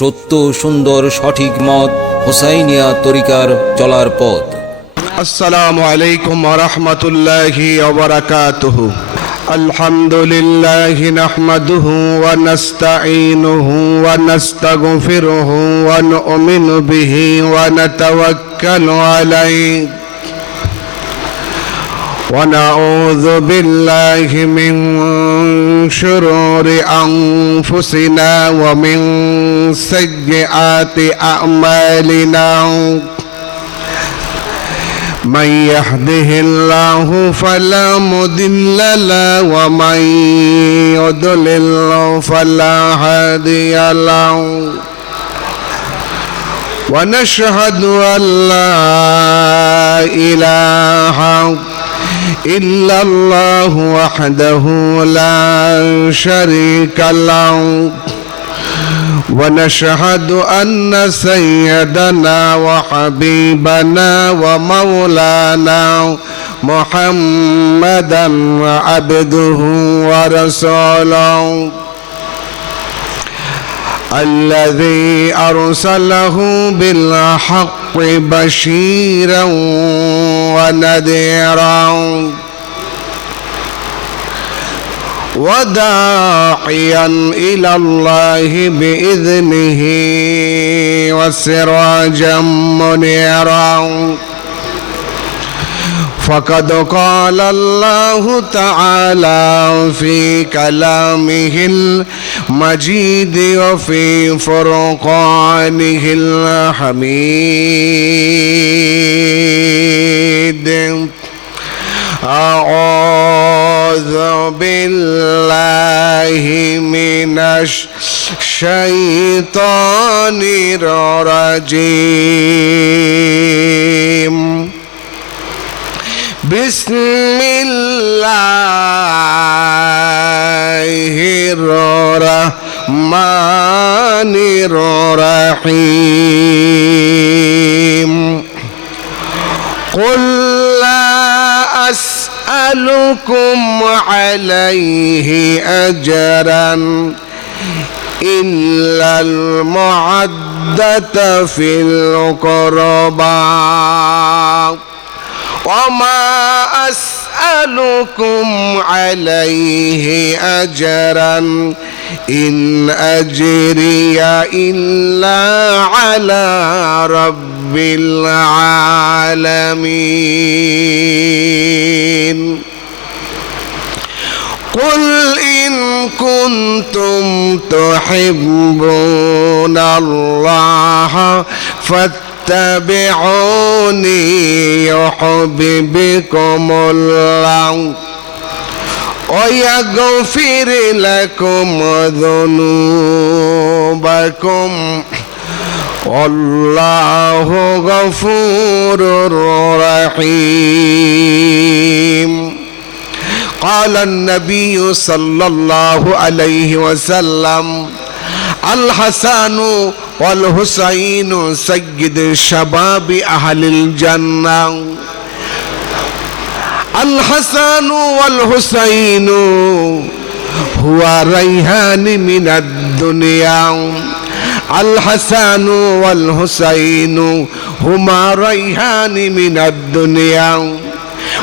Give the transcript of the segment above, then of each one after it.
সত্য সুন্দর সঠিক মত হুসাইনিয়া তরিকার চলার পথ। আসসালামু আলাইকুম ওয়া রাহমাতুল্লাহি ওয়া বারাকাতুহু। আলহামদুলিল্লাহি নাহমাদুহু ওয়া নাস্তাঈনুহু ওয়া নাস্তাগফিরুহু ওয়া নু'মিনু বিহি ওয়া নাতাওয়াক্কালু আলাইহি ونعوذ بالله من شرور أنفسنا ومن سيئات أعمالنا من يهده الله فلا مضل له ومن يضلل فلا هادي له ونشهد أن لا إله إلا الله وحده لا شريك له ونشهد أن سيدنا وحبيبنا ومولانا محمدا عبده ورسوله الذي أرسله بالحق بشيرا ونذيرا وداعيا إلى الله بإذنه وسراجا منيرا فقد قال الله تعالى في كلامه المجيد وفي فرقانه الحميد أعوذ بالله من الشيطان الرجيم بسم الله الرحمن الرحيم قل لا أسألكم عليه أجرا إلا المودة في القربى وما أسألكم عليه أجرا إن أجري إلا على رب العالمين قل إن كنتم تحبون الله فاتبعوني يحببكم الله ويغفر لكم ذنوبكم والله غفور رحيم قال النبي صلى الله عليه وسلم الحسن والحسين سيد شباب أهل الجنة الحسن والحسين هو ريحان من الدنيا الحسن والحسين هما ريحان من الدنيا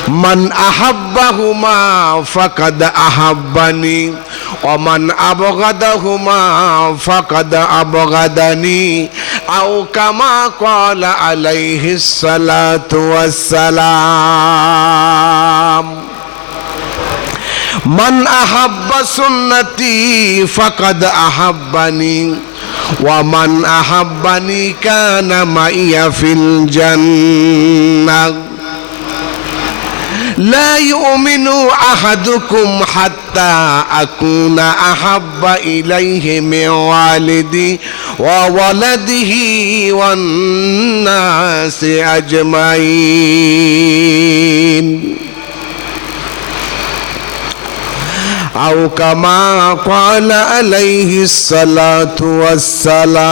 من أحبهما فقد أحبني ومن أبغضهما فقد أبغضني أو كما قال عليه الصلاة والسلام من أحب سنتي فقد أحبني ومن أحبني كان معي في الجنة لا يؤمن أحدكم حتى أكون أحب إليه من والدي وولده والناس أجمعين أو كما قال عليه الصلاة والسلام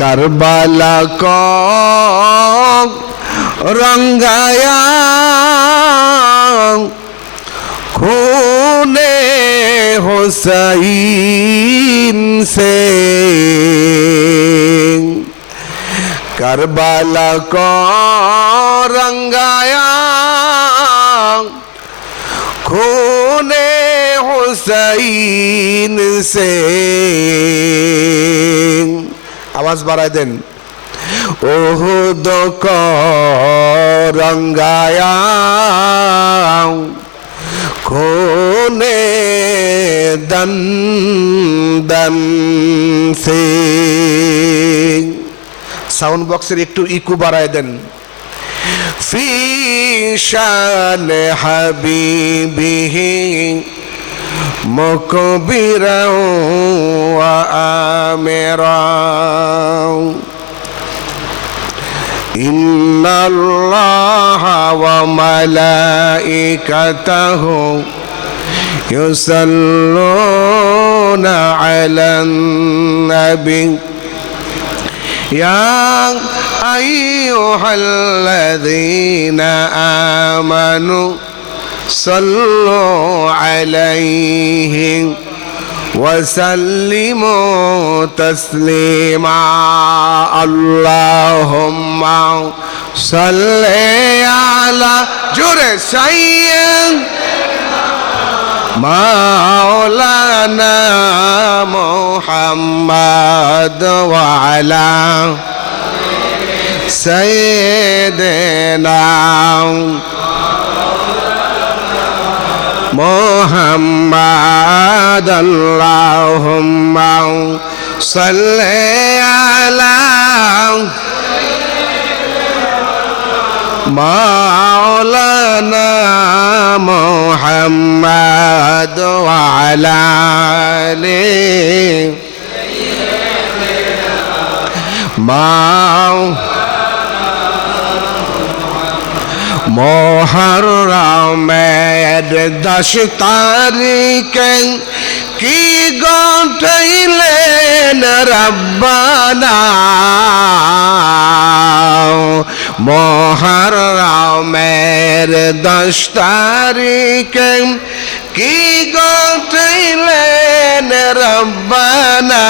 কারবালা কক রঙ্গায়া খুনে हुसैन से करबला को रंगाया खूने हुसैन से आवाज बढ़ाए देन ओहुद को रंगाया खूने दन दन से साउंड बॉक्सेर एकटू इकू बाড়ায় देन फी शान हबीबिही मुकबिरा व आमिरा इन्नल्लाह व मलाइकतहु युसल्लूना अलन नबी या अय्युहल्लज़ीना आमनु सल्लु अलैहि वसल्लिमु तस्लीमा अल्लाहुम्मा सल्लि अला जोरे सय्यद मौलाना मुहम्मद व अला सय्यदिना मुहम्मद अल्लाहुम्मा सल्लि अला मौलाना मुहम्मद व अला मुहर्रमेर 10 तारीखे की गोठैलेन रब्बाना मुहर्रमेर 10 तारीखे की गोठैलेन रब्बाना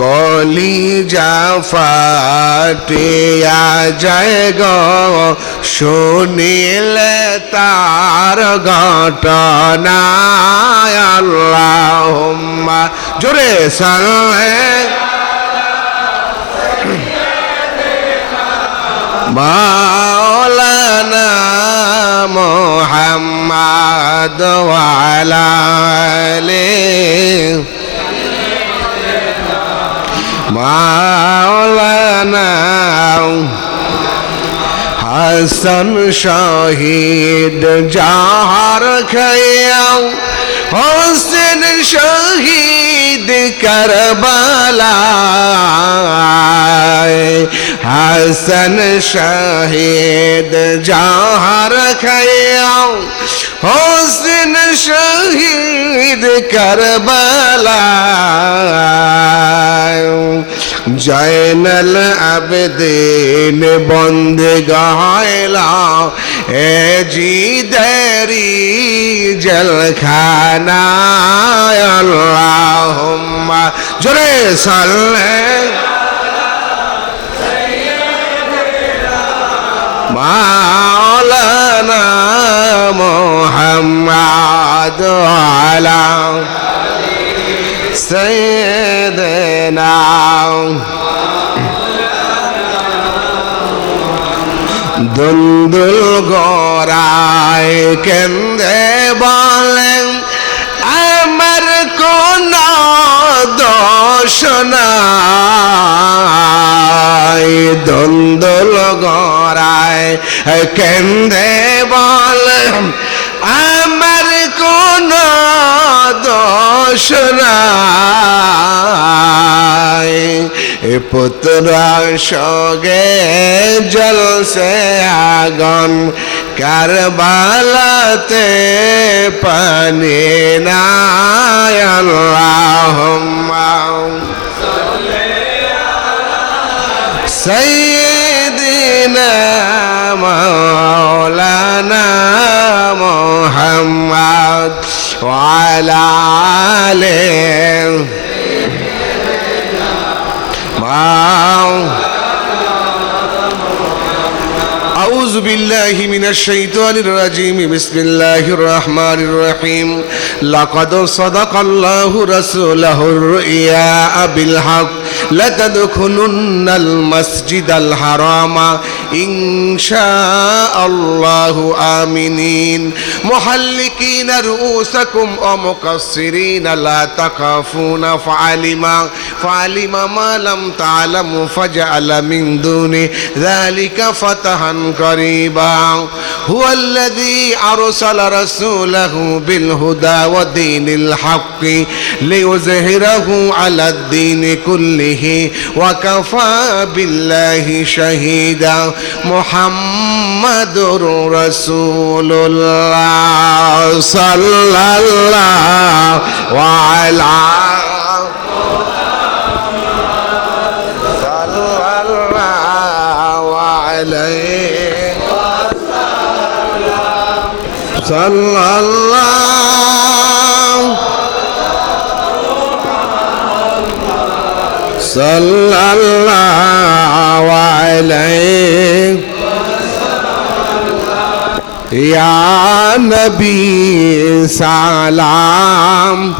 कलिजा फाटिया जाएगा শুনিলে তার ঘটনা আল্লাহুম্মা জোরে সাল্লি মাওলানা মুহাম্মদ ওয়া আলা আলিহি মাওলানা হাসান শহীদ জাহার খায়াও হোসেন শহীদ কারবালায় হাসান শহীদ জাহার খায়াও হোসেন শহীদ কারবালায় জয়নাল আবেদিন বন্দেগায়লা এ জিদেরি জলখানা আল্লাহুম্মা জোরে সাল্লি মাওলানা মুহাম্মদ আলা সাইয়্যিদিনা দুলদুল গড়ায় কেন্দে বলেন আমার কোন দোষ নাই দুলদুল গড়ায় কেন্দে বলেন আমার কোন দোষ নাই পুত্র সগে জলসে আগুন কারবালাতে পানি নাই আল্লাহুম্মা সাইয়্যিদিনা মাওলানা محمد وعلى آله أعوذ بالله من الشيطان الرجيم بسم الله الرحمن الرحيم لقد صدق الله رسوله الرؤيا بالحق لتدخلن المسجد الحرام إن شاء الله آمنين محلقين رؤوسكم ومقصرين لا تخافون فعلم ما لم تعلموا فجعل من دون ذلك فتحا قريبا هو الذي أرسل رسوله بالهدى ودين الحق ليظهره على الدين كله وكفى بالله شهيدا محمد رسول الله صلى الله على صلى الله عليه يا نبي سلام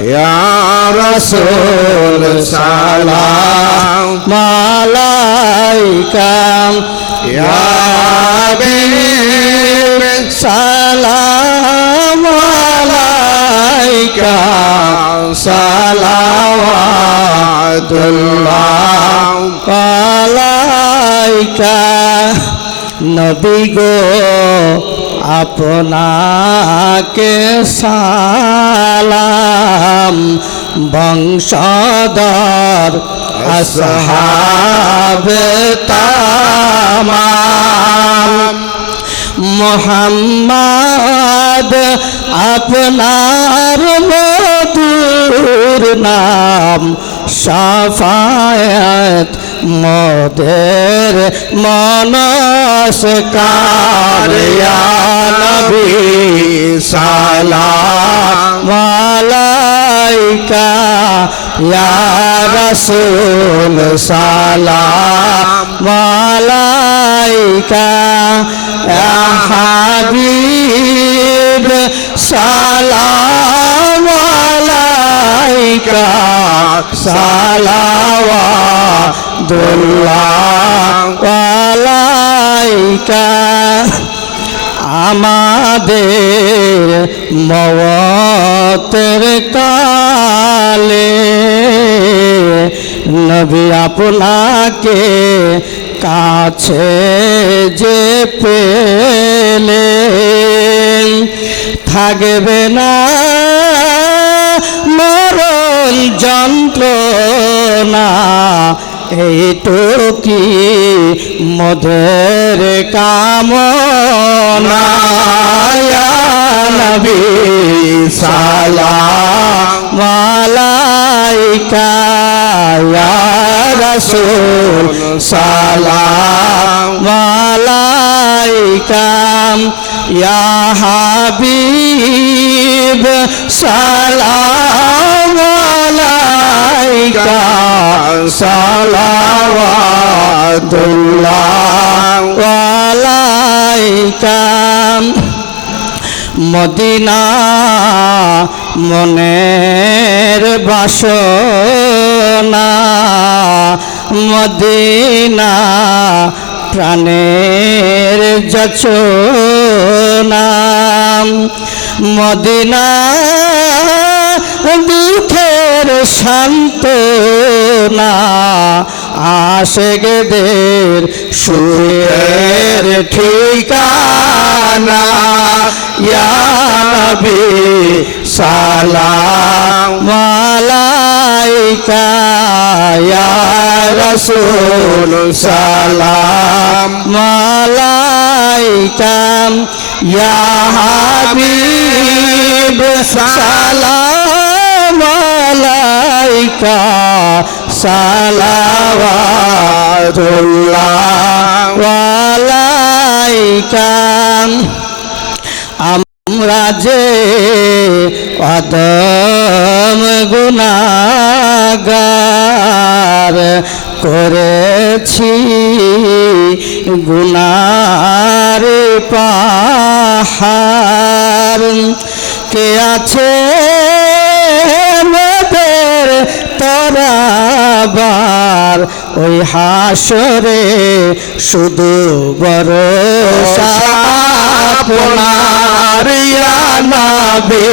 يا رسول سلام عليك يا حبيب سلام عليك صلوات الله عليك নবী গো আপনাকে সালাম বংশধর আসহাবে তামাম মোহাম্মদ আপনার মধুর নাম শাফায়াত মোদের মনস্কার ইয়া নবী সালাম আলাইকা ইয়া রাসূল সালাম আলাইকা ইয়া হাবিব সালাম আলাইকা সালাওয়াতুল্লাহ আলাইকা আমাদের মওতের কালে নবী আপনাকে কাছে যে পেলে থাকবে না মরণ যন্ত্রণা এইটুকি মোদের কামনা ইয়া নবী সালাম আলাইকা ইয়া রাসূল সালাম আলাইকা ইয়া হাবিব সালাম আলাইকা সালাওয়াতুল্লাহ আলাইকা মদিনা মনের বাসনা মদিনা প্রাণের যচনা মদিনা দুঃখের সান্ত্বনা আশিকদের সুখের ঠিকানা ইয়া নবী সালাম আলাইকা ইয়া রাসূল সালাম আলাইকা ইয়া হাবিব সালাম আলাইকা সালাওয়াতুল্লাহ আলাইকা আমরা যে অদম গুনাহগার করেছি গুনার পাহাড় কে আছে মোদের তরাবার ওই হাসরে শুধু ভরসা আপনার ইয়া নবী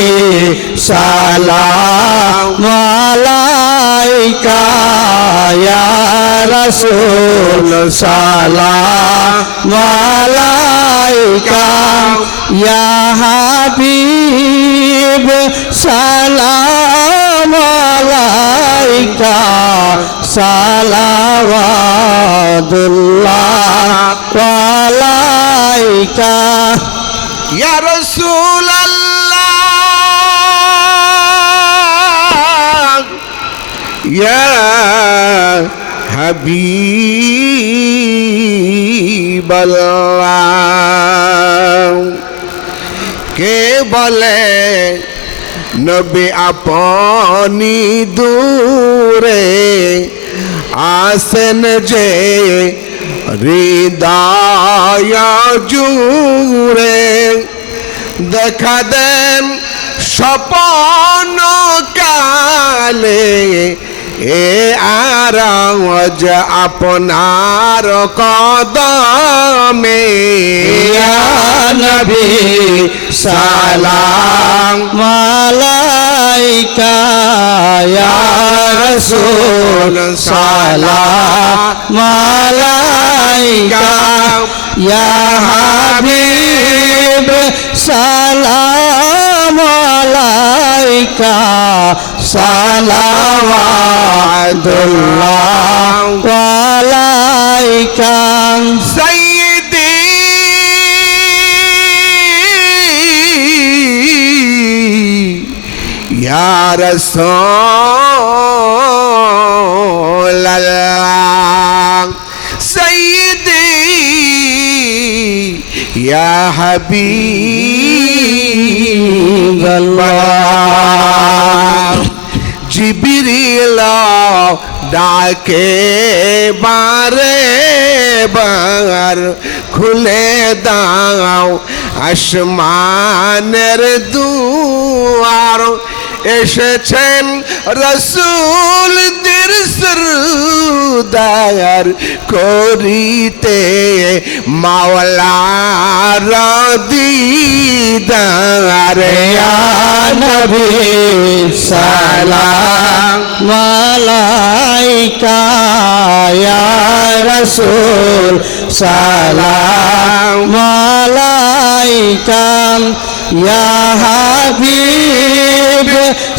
সালাম আলাইকা ইয়া রাসূল সালাম আলাইকা ইয়া হাবিব সালাম আলাইকা সালাওয়াতুল্লাহ আলাইকা ইয়া রাসূলাল্লাহ ইয়া হাবিবাল্লাহ কে বলে নবী আপনি দূরে আসেন যে হৃদয় জুড়ে দেখা দেন স্বপন কালে এ আরাজ আপনার কদমে ইয়া নবী সালাম আলাইকা ইয়া রাসূল সালাম আলাইকা ইয়া হাবিব সালাম আলাইকা সালাওয়াতুল্লাহ আলাইকা সাইয়্যিদি ইয়া রাসূলাল্লাহ সাইয়্যিদি ইয়া হাবিবাল্লাহ জিবরিল ডাকে বারে বার খুলে দাও আসমানের দুয়ার এসেছেন রসূল দের সরদার করিতে মাওলার দিদার ইয়া নবী সালাম আলাইকা ইয়া রাসূল সালাম আলাইকা ইয়া হাবিব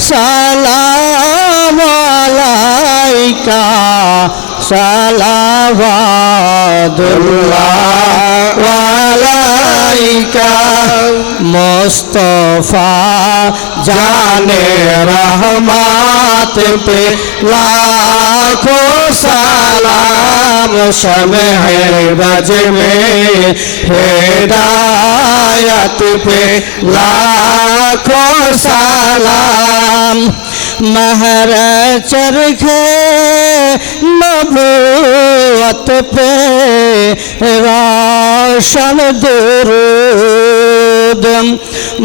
সালাম আলাইকা সালাওয়াতুল্লাহ আলাইকা মুস্তাফা জানে রহমত पे लाखों सलाम शम्ह बज में हिदायत पे लाखों सलाम महर चरखे नबूवत पे रोशन दुरूद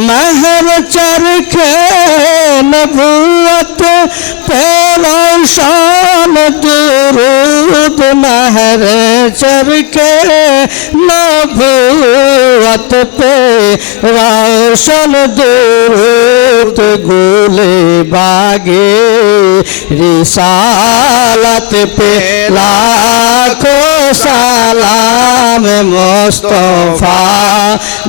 महर चरखे नबूवत पे रोशन दुरूद महर चरखे नबूवत पे रोशन दुरूद गुले बागे रिसालत पे लाखों सलाम मुस्तफा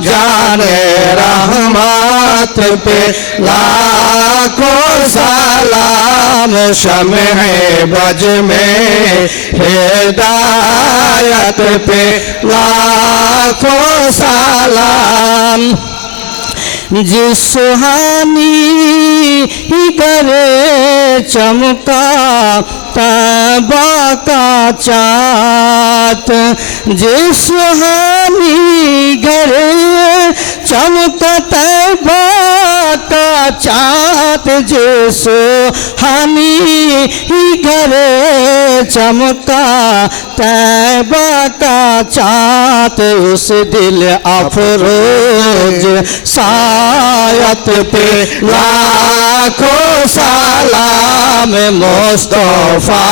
जाने रहमत पे लाखों सलाम शम्ह बज में हिदायत पे लाखों सलाम जिस सुहानी करे चमका तबा का चाँद जिस सुहानी करे चमका तैबा का चाँद जो सुहानी घरे चमका तैबा का चाँद उस दिल अफरोज सायत पे लाखों सलाम मुस्तफा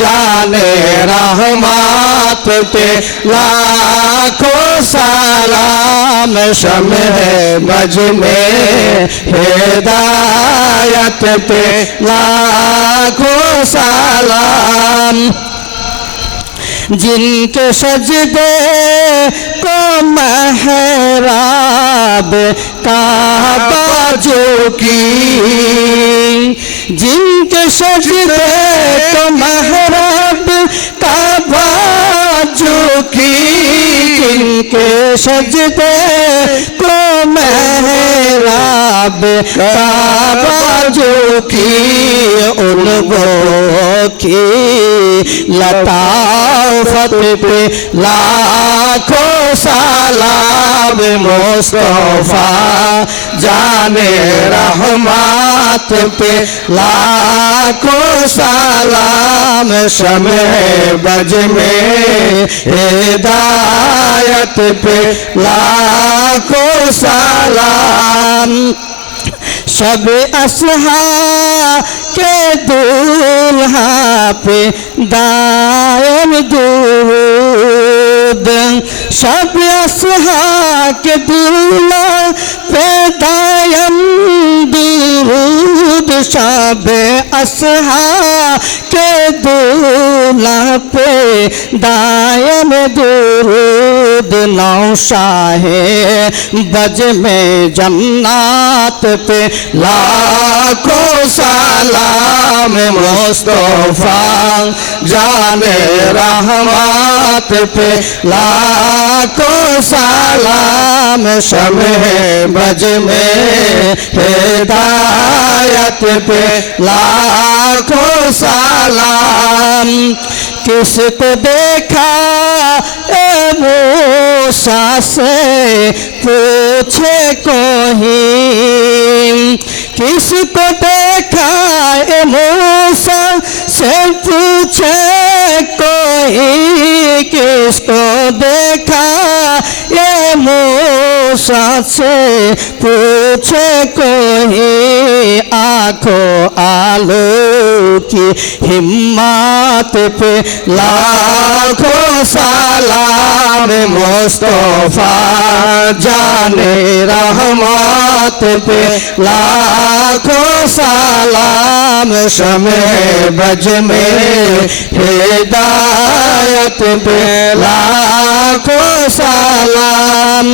जाने रहमत पे लाखों सलाम शम्ह बज में हिदायत पे लाखों सलाम जिनके सजदे को महराब काबा जो की जिनके सजदे को महराब काबा जो की जिनके सजदे को महराब काबा जो की उनको की लताफत पे लाखों सलाम मुस्तफा जाने रहमत पे लाखों सलाम शम्ह बज में हिदायत पे लाखों सलाम शब असहा के दूल्हा पे दायम दूध शब असहा के दूल्हा पे दायम दूध शब असहा के दूल्हा पे दायम दूध नौशाहे बज में जन्नत पे लाखों सलाम मुस्तफा जाने रहमत पे लाखों सलाम शम्ह बज में हिदायत पे लाखों सलाम किसको देखा ए मूसा से पूछे कोई किसको देखा ए मूसा से पूछे कोई किसको देखा ये मूसा से पूछे कोई आँखों आलू की हिम्मत पे लाखों सलाम मुस्तफा जाने रहमत पे लाखों सलाम शम्ह बज में हिदायत पे लाखों सलाम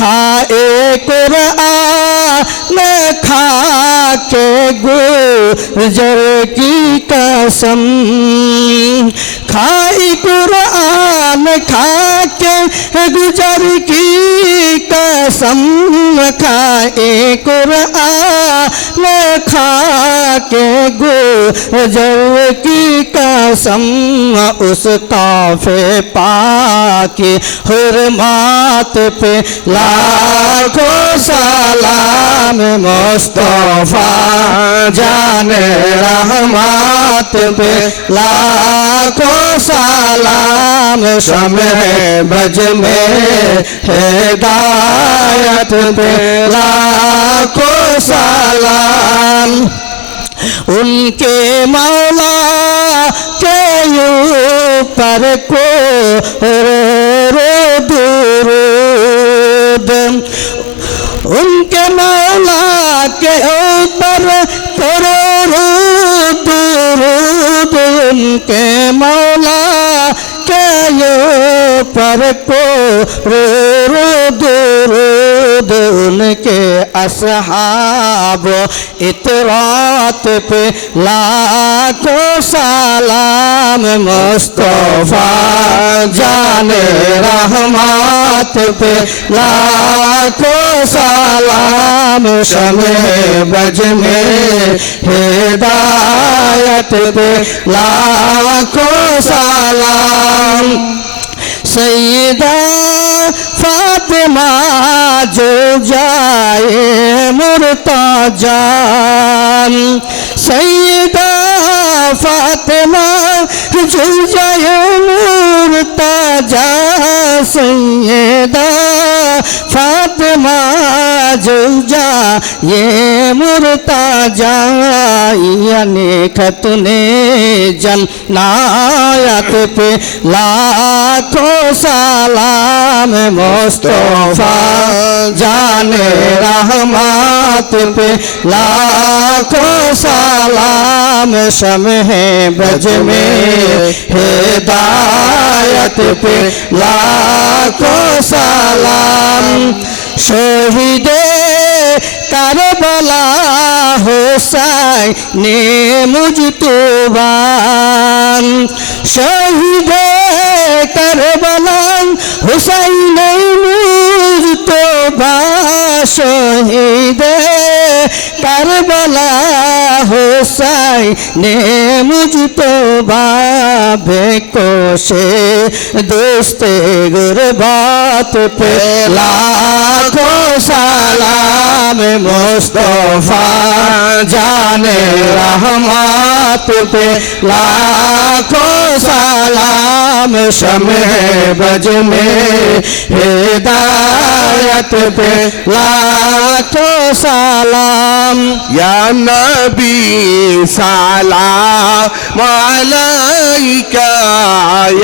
खाए कुरान खा के गुजर की कसम खाई कुरान खा के गुजर की कसम खाए कुरान खा के गुजर की कसम उस काफे पाकी हुर्मत पे लाखों सलाम मुस्तफा जाने रहमत पे लाखों सलाम शम्ह बज में हिदायत पे लाखों सलाम उनके मौला के ऊपर को रो दुरूद उनके मौला के ऊपर करो दुरूद उनके मौला के ऊपर को रो दुरूद उनके असहाब इतरात पे लाखों सलाम मुस्तफा जाने रहमत पे लाखों सलाम शम्ह बज में हिदायत पे लाखों सलाम सैयदा ফাতেমা জোজায়ে মুরতাজা সৈয়দা ফাতেমা জোজায়ে মুরতাজা সৈয়দা ফাতেমা জোজায়ে মুরতাজা यानी खतने जन्नत पे लाखों सलाम मुस्तफा जाने रहमत पे लाखों सलाम शम्हे बज में हिदायत पे लाखों सलाम शहीदे करबला हुसैन मुजतबा शहीदे करबला हुसैन मुजतबा शहीदे करबला हुसैन मुजतबा बेकोशे दोस्ते गुरबात पे लाखों सलाम मुस्तफा जाने रहमत पे लाखों सलाम शम्हे बज में हिदायत पे लाखों सलाम या नबी सलाम अलैका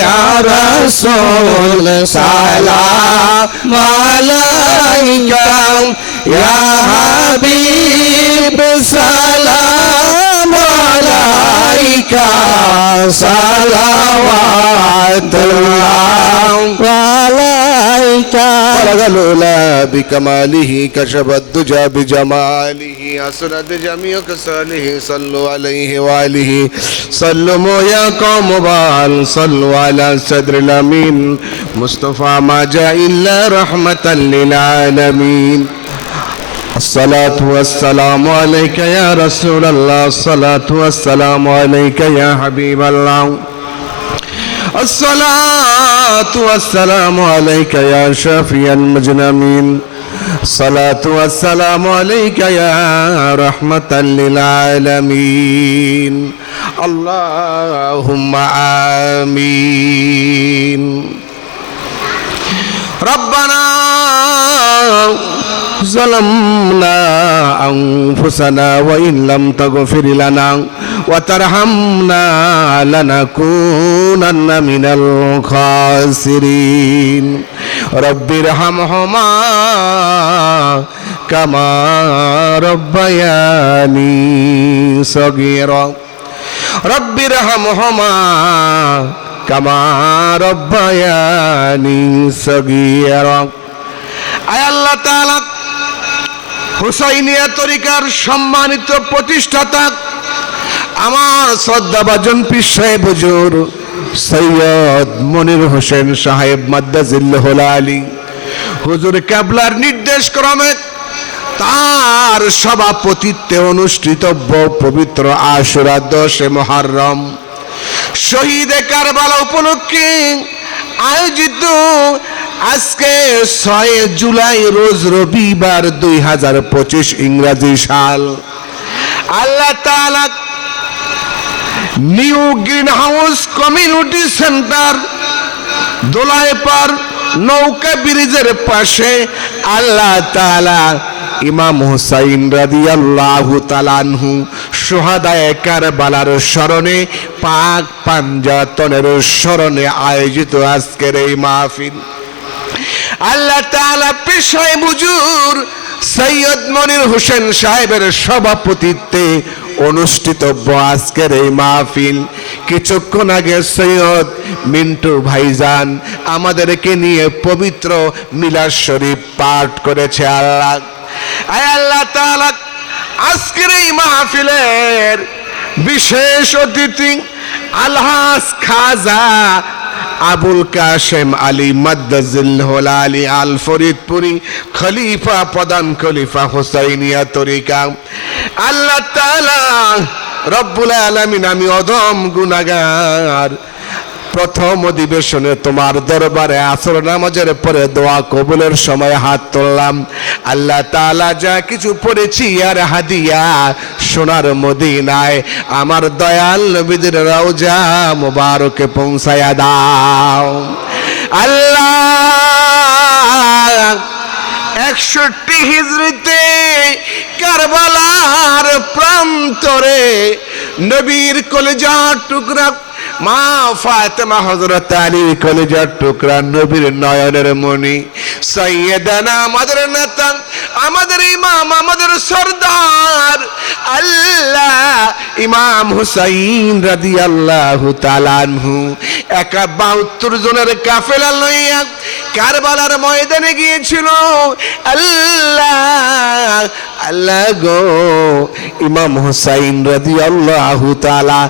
या रसूल सलाम अलैका या हबीब सलाम अलैका सलावतुल्लाह अलैका बलगलुला बिकमालिही कशबत दुजा बिजमालिही असरत जमीअ कसलिही सल्लु अलैहि वालिही सल्लमु या कौम बाल सल्लु अला सद्रिल अमीन मुस्तफा मा जा इल्ला रहमतल लिल आलमीन अस्सलातु वस्सलामु अलैका या रसूल अल्लाह अस्सलातु वस्सलामु अलैका या हबीब अल्लाह अस्सलातु वस्सलामु अलैका या शफीअल मुजनमीन अस्सलातु वस्सलामु अलैका या रहमतल लिल आलमीन अल्लाहुम्मा आमीन रब्बना ظلمنا أنفسنا وإن لم تغفر لنا وترحمنا لنكونن من الخاسرين رب ارحمهما كما ربياني صغيرا رب ارحمهما كما ربياني صغيرا আয় আল্লাহ তাআলা হুসাইনিয়া তরিকার সম্মানিত প্রতিষ্ঠাতা আমার শ্রদ্ধাভাজন পীর সাহেব হুজুর সৈয়দ মনির হোসেন সাহেব মাদ্দাজিল্লাহুল আলী হুজুর কেবলার নির্দেশ ক্রমে তার সভাপতিত্বে অনুষ্ঠিতব্য পবিত্র আশুরা 10 মুহররম শহীদে কারবালা উপলক্ষে আয়োজিত আজকে 6 জুলাই রোজ রবিবার 2025 ইংরেজি সাল আল্লাহ তাআলা new green house community centre Dolaipar নৌকা ব্রিজের পাশে আল্লাহ তাআলা ইমাম হুসাইন রাদিয়াল্লাহু তাআলা আনহু শুহাদায়ে কারবালার স্মরণে পাক পাঞ্জাতনের স্মরণে আয়োজিত আজকের এই মাহফিল আল্লাহ তাআলা পেশায় হুজুর সৈয়দ মনির হোসেন সাহেবের সভাপতিত্বে অনুষ্ঠিতব্য আজকের এই মাহফিল কিছুক্ষণ আগে সৈয়দ মিন্টু ভাইজান আমাদেরকে নিয়ে পবিত্র মিলাদ শরীফ পাঠ করেছে আল্লাহ তাআলা আজকের এই মাহফিলের বিশেষ অতিথি আলহাজ খাজা আবুল কাশেম আলী মাদ্দাজিল্লাহুল আলী আল ফরিদপুরি খলিফা প্রধান খলিফা হুসাইনিয়া তরিকা আল্লাহ তাআলা রব্বুল আলামিন আমি অদম গুনাহগার প্রথম অধিবেশনে তোমার দরবারে আসর নামাজের পরে দোয়া কবুলের সময় হাত তুললাম। আল্লাহ তাআলা যা কিছু পড়েছি আর হাদিয়া সোনার মদিনায় আমার দয়াল নবীদের রওজা মুবারকে পৌঁছায়া দাও। আল্লাহ 61 হিজরিতে কারবালার প্রান্তরে নবীর কলিজার টুকরা মা ফাতেমা হযরত আলীর কলিজার টুকরা নবীর নয়নের মণি সাইয়েদানা আমাদের নেতা আমাদের ইমাম আমাদের সরদার আল্লাহ ইমাম হুসাইন রাদিয়াল্লাহু তাআলা আনহু 72 জনের কাফেলা লইয়া কারবালার ময়দানে গিয়েছিল। আল্লাহ আল্লাহ গো ইমাম হুসাইন রাদিয়াল্লাহু তাআলা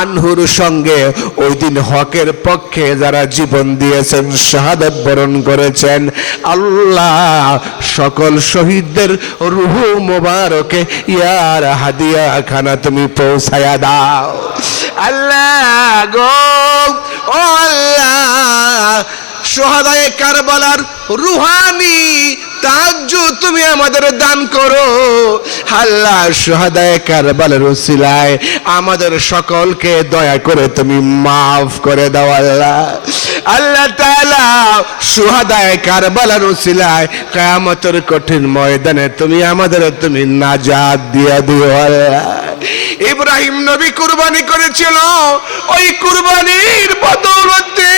আনহুর সঙ্গে ওই দিন হকের পক্ষে যারা জীবন দিয়েছেন শাহাদাত বরণ করেছেন আল্লাহ সকল শহীদদের রূহ মোবারকে ইয়ার হাদিয়া খানা তুমি পৌঁছায়া দাও। আল্লাহ গো ও আল্লাহ শহাদায়ে কারবালার রুহানি তাজ্জু তুমি আমাদের দান করো। আল্লাহ শহাদায়ে কারবালার উসিলায় আমাদের সকলকে দয়া করে তুমি মাফ করে দাও। আল্লাহ আল্লাহ তাআলা শহাদায়ে কারবালার উসিলায় কিয়ামতের কঠিন ময়দানে তুমি আমাদের তুমি নাজাত দিয়ে দিও। আল্লাহ ইব্রাহিম নবী কুরবানি করেছিল, ওই কুরবানির বদৌলতে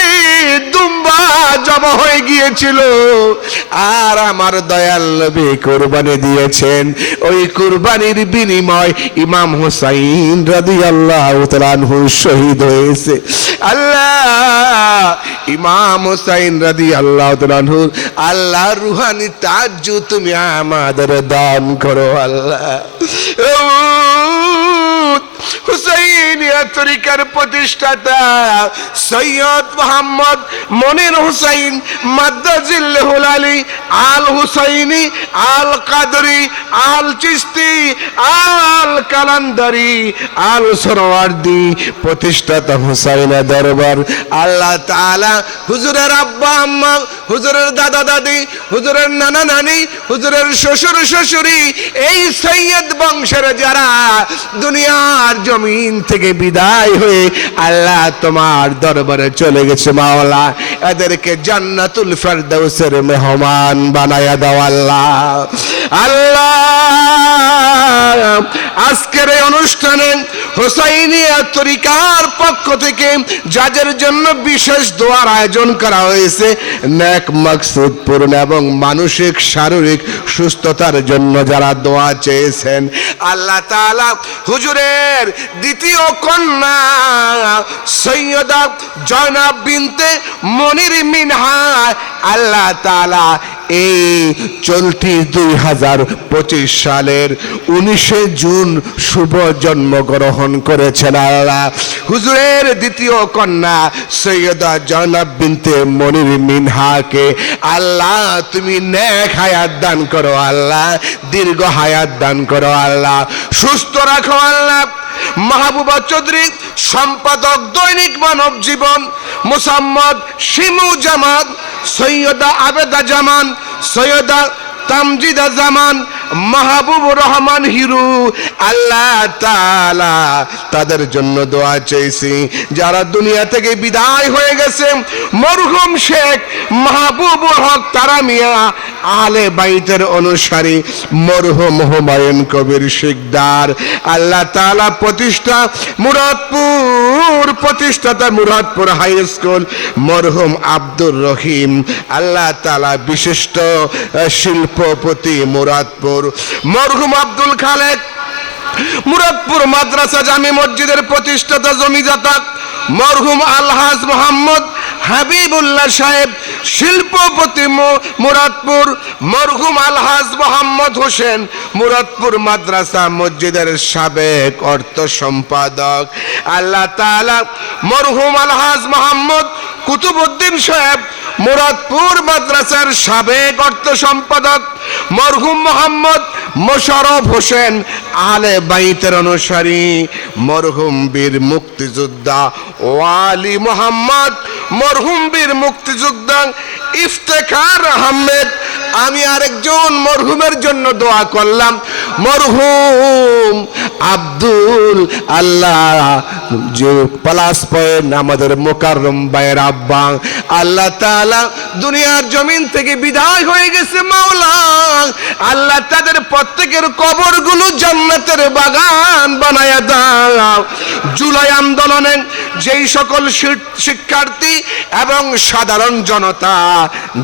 দুম্বা জমা হয়ে গিয়েছিল, আর আমার দয়াল নবী কুরবানি দিয়েছেন। ওই কুরবানির বিনিময় ইমাম হুসাইন রাদিয়াল্লাহু তাআলা আনহু শহীদ হয়েছে। আল্লাহ ইমাম হুসাইন রাদিয়াল্লাহু তাআলা আনহু আল্লাহ রুহানি তাজ্জু তুমি আমাদের দান করো। আল্লাহ হুসাইনিয়া তরিকার প্রতিষ্ঠাতা সৈয়দ মোহাম্মদ মনির হুসাইন মাদ্দাজিল্লাহুল আলী আল হুসাইনি আল কাদরি আল চিশতি আল কালান্দারি আল সরওয়ার্দি প্রতিষ্ঠাতা হুসাইনা দরবার আল্লাহ তাআলা হুজুরের আব্বা আম্মা, হুজুরের দাদা দাদি, হুজুরের নানা নানি, হুজুরের শ্বশুর শাশুড়ি, এই সৈয়দ বংশের যারা দুনিয়ার জমিন থেকে বিদায় হয়ে আল্লাহ তোমার দরবারে চলে গেছে মাওলা, এদেরকে জান্নাতুল ফেরদাউসের মেহমান বানায়া দাও। আল্লাহ আল্লাহ আজকের এই অনুষ্ঠানে হুসাইনিয়া তরিকার পক্ষ থেকে যাদের জন্য বিশেষ দোয়ার আয়োজন করা হয়েছে, নেক মাকসুদ পূর্ণ এবং মানসিক শারীরিক সুস্থতার জন্য যারা দোয়া চেয়েছেন, আল্লাহ তাআলা হুজুরের দ্বিতীয় কন্যা সৈয়দা জয়নাব বিনতে মনির মিনহা আল্লাহ তাআলা এই চলতি 2025 সালের 19 জুন শুভ জন্মগ্রহণ করেছেন। আল্লাহ হুজুরের দ্বিতীয় কন্যা সৈয়দা জয়নাব বিনতে মনির মিনহাকে আল্লাহ তুমি নেক হায়াত দান করো। আল্লাহ দীর্ঘ হায়াত দান করো। আল্লাহ সুস্থ রাখো। আল্লাহ মাহবুবা চৌধুরী সম্পাদক দৈনিক মানব জীবন, মোসাম্মদ শিমু জামান, সৈয়দা আবেদা জামান, সৈয়দা তামজিদা জামান, মাহবুবুর রহমান হিরু, আল্লাহ তাআলা তাদের জন্য দোয়া চাইছি। যারা দুনিয়া থেকে বিদায় হয়ে গেছে, মরহুম শেখ মাহবুবুল হক তারা মিয়া আলে বাইতের অনুসারী, মরহুম হুমায়ুন কবির শিকদার, আল্লাহ তাআলা প্রতিষ্ঠা মুরাদপুর প্রতিষ্ঠাতা মুরাদপুর হাই স্কুল, মরহুম আব্দুর রহিম, আল্লাহ তাআলা বিশিষ্ট শিল্পপতি মুরাদপুর, মরহুম আব্দুল খালেক মুরাদপুর মাদ্রাসা জামি মসজিদের প্রতিষ্ঠাতা জমিদাতা, মরহুম আলহাজ মোহাম্মদ হাবিবুল্লাহ সাহেব শিল্পপতি মুরাদপুর, মরহুম আলহাজ মোহাম্মদ হোসেন মুরাদপুর মাদ্রাসা মসজিদের সাবেক অর্থ সম্পাদক, আল্লাহ তাআলা মরহুম আলহাজ মোহাম্মদ কুতুবউদ্দিন সাহেব মুরাদপুর মাদ্রাসার সাবেক অর্থ সম্পাদক মরহুম মোহাম্মদ মোশাররফ হোসেন আহলে বাইতের অনুসারী মরহুম বীর মুক্তিযোদ্ধা ওয়ালি মোহাম্মদ মরহুম বীর মুক্তিযোদ্ধা ইফতেখার আহমেদ। আমি আরেকজন মরহুমের জন্য দোয়া করলাম, মরহুম আব্দুল আল্লাহ যে প্লাস পয়েন্ট আমাদের মোকাররম ভাইয়ের আব্বা, আল্লাহ তাআলা দুনিয়ার জমিন থেকে বিদায় হয়ে গেছে মাওলা, আল্লাহ তাদের প্রত্যেকের কবরগুলো জান্নাতের বাগান বানায়া দাও। জুলাই আন্দোলনে যেই সকল শিক্ষার্থী এবং সাধারণ জনতা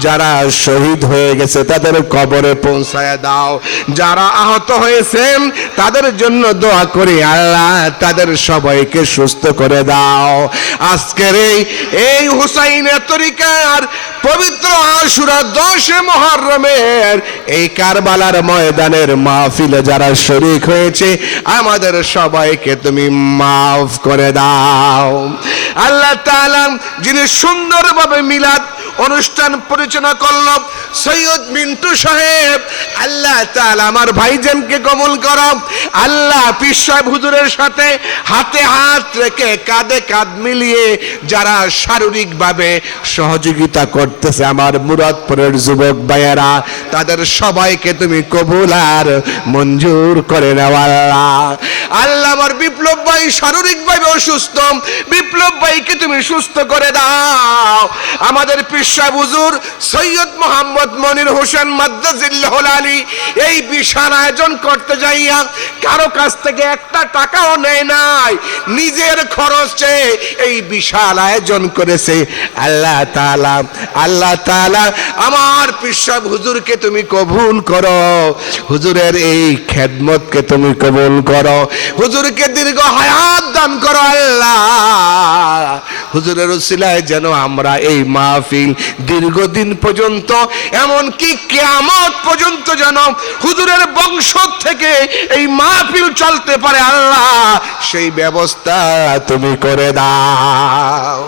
যারা শহীদ হয়ে গেছে তাদের কবরে পৌঁছায় দাও, যারা আহত হয়েছেন তাদের জন্য দোয়া করি আল্লাহ তাদের সবাইকে সুস্থ করে দাও। আজকের এই হুসাইনের তরিকার পবিত্র আশুরা 10 মুহররমের এই কারবালার ময়দানের মাহফিলে যারা শরীক হয়েছে আমাদের সবাইকে তুমি মাফ করে দাও। আল্লাহ তাআলা যিনি সুন্দরভাবে মিলাদ অনুষ্ঠান পরিচালনা করল সৈয়দ মিন্টু সাহেব, আল্লাহ তাআলা আমার ভাইজানকে কবুল করো। আল্লাহ পীর সাহেব হুজুরের সাথে হাতে হাত রেখে কাঁধে কাঁধ মিলিয়ে যারা শারীরিকভাবে সহযোগিতা করতেছে আমার মুরাদপুরের যুবক ভাইয়েরা, তাদের সবাইকে তুমি কবুল আর মঞ্জুর করে নাও আল্লাহ। আল্লাহ আমার বিপ্লব ভাই শারীরিকভাবে অসুস্থ, বিপ্লব ভাইকে তুমি সুস্থ করে দাও। আমাদের পীর সাহেব হুজুর সৈয়দ মোহাম্মদ মনির হোসেন মাদ্দাজিল্লাহুল আলী এই বিশাল আয়োজন করতে যাইয়া কারো কাছ থেকে একটা টাকাও নেয় নাই, নিজের খরচে এই বিশাল আয়োজন করেছে। আল্লাহ তাআলা আমার পীর সাহেব হুজুরকে তুমি কবুল করো, হুজুরের এই খেদমতকে তুমি কবুল করো, হুজুরকে দীর্ঘ হায়াত দান করো আল্লাহ। হুজুরের উসিলায় যেন আমরা এই মাহফিল দীর্ঘদিন পর্যন্ত এমনকি কিয়ামত পর্যন্ত যেন হুজুরের বংশ থেকে এই মাহফিল চলতে পারে আল্লাহ, সেই ব্যবস্থা তুমি করে দাও।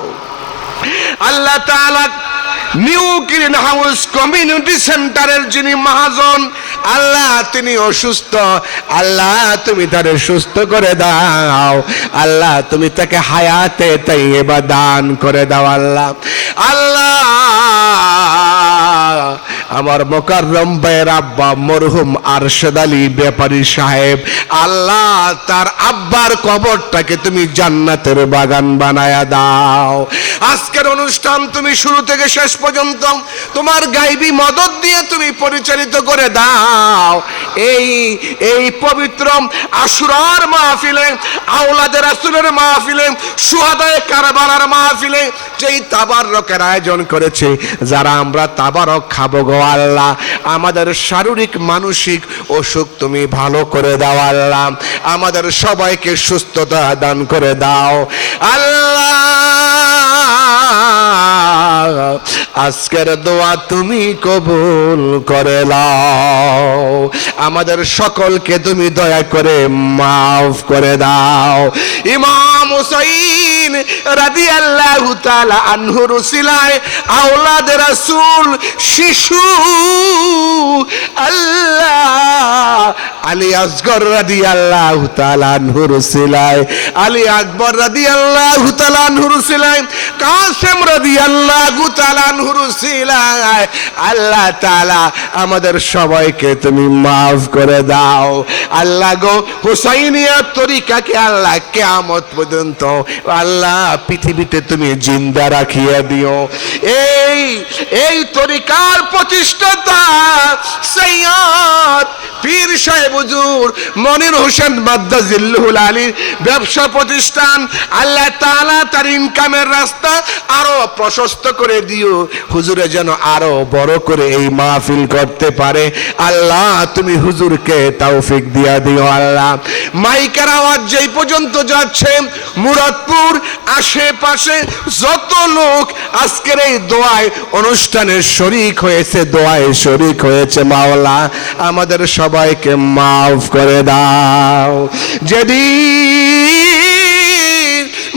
আল্লাহ তাআলা নিউ গ্রিন হাউস কমিউনিটি সেন্টারের যিনি মহাজন আল্লাহ তিনি অসুস্থ, আল্লাহ তুমি তারে সুস্থ করে দাও, আল্লাহ তুমি তাকে হায়াতে তাইয়্যিবা দান করে দাও আল্লাহ। আমার মোকাররম ভাইয়ের আব্বা মরহুম আরশেদ আলী ব্যাপারী সাহেব, আল্লাহ তার আব্বার কবরটাকে তুমি জান্নাতের বাগান বানায়া দাও। আজকের অনুষ্ঠান তুমি শুরু থেকে শেষ পর্যন্ত তোমার গায়বী মদদ দিয়ে তুমি পরিচালিত করে দাও। এই পবিত্র আশুরার মাহফিলে, আওলাদে রাসূলের মাহফিলে, শুহাদায়ে কারবালার মাহফিলে যেই তাবাররকের আয়োজন করেছে, যারা আমরা তাবারক খাবো গো আল্লাহ, আমাদের শারীরিক মানসিক অসুখ তুমি ভালো করে দাও আল্লাহ, আমাদের সবাইকে সুস্থতা দান করে দাও আল্লাহ। আজকের দোয়া তুমি কবুল করে নাও, আমাদের সকলকে তুমি দয়া করে মাফ করে দাও। ইমাম হুসাইন রাদিয়াল্লাহু তাআলা আনহুর উসিলায় আওলাদে রাসূল শিশু আল্লাহ আলী আসগর রাদিয়াল্লাহু তাআলা আনহুর উসিলায়, আলী আকবর রাদিয়াল্লাহু তাআলা আনহুর উসিলায়, কাসেম রাদিয়াল্লাহু তাআলা আনহুর উসিলায় আল্লাহ তাআলা আমাদের সবাইকে তুমি মাফ করে দাও আল্লাহ গো। হুসাইনিয়া তরিকাকে আল্লাহ কিয়ামত পর্যন্ত আল্লাহ পৃথিবীতে তুমি জিন্দা রাখিয়া দিও। এই তরিকার প্রতিষ্ঠাতা সৈয়দ পীর সাহেব হুজুর মনির হোসেন মাদ্দাজিল্লাহুল আলী ব্যবসা প্রতিষ্ঠান, আল্লাহ তাআলা তার ইনকামের রাস্তা আরো প্রশস্ত করে দিও, হুজুরে যেন আরো বড় করে এই মাহফিল করতে পারে আল্লাহ, তুমি হুজুরকে তৌফিক দিয়া দিও আল্লাহ। মাইকের আওয়াজ যেই পর্যন্ত যাচ্ছে মুরাদপুর আশেপাশে যত লোক আজকের এই দোয়ায় অনুষ্ঠানে শরীক হয়েছে, দোয়ায় শরীক হয়েছে মাওলা, আমাদের সবাইকে মাফ করে দাও। যেদিন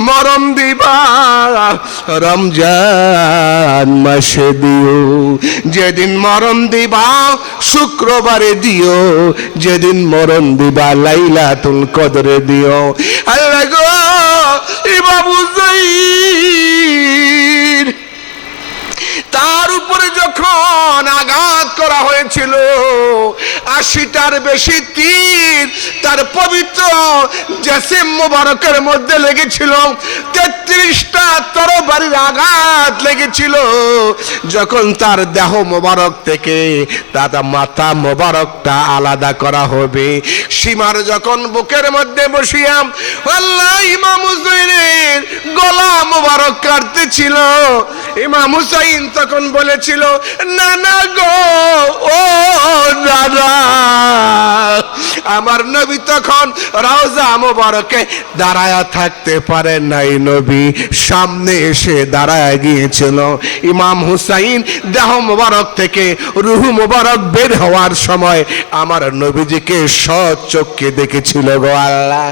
মরণ দিবা রমজান মাসে দিও, যেদিন মরণ দিবা শুক্রবারে দিও, যেদিন মরণ দিবা লাইলাতুল কদরে দিও। আল্লাহ গো, ইমাম হুসাইন তার উপরে যখন আঘাত করা হয়েছিল, 80টার বেশি তীর তার পবিত্র জিসম মোবারকের মধ্যে লেগেছিল, 33টা তরবারির আঘাত লেগেছিল। যখন তার দেহ মোবারক থেকে তার মাথা মোবারকটা আলাদা করা হবে, সীমার যখন বুকের মধ্যে বসিয়া আল্লাহ ইমাম হুসাইনের গলা মোবারক কাটতেছিল, ইমাম হুসাইন তখন বলেছিল, না না গো, ও দাদা। আমার নবী তখন রওজা মোবারকে দাঁড়ায়া থাকতে পারেন নাই, নবী সামনে এসে দাঁড়ায় গিয়েছিল। ইমাম হুসাইন দেহ মোবারক থেকে রূহ মোবারক বের হওয়ার সময় আমার নবীজিকে সচক্ষে দেখেছিল। গো আল্লাহ,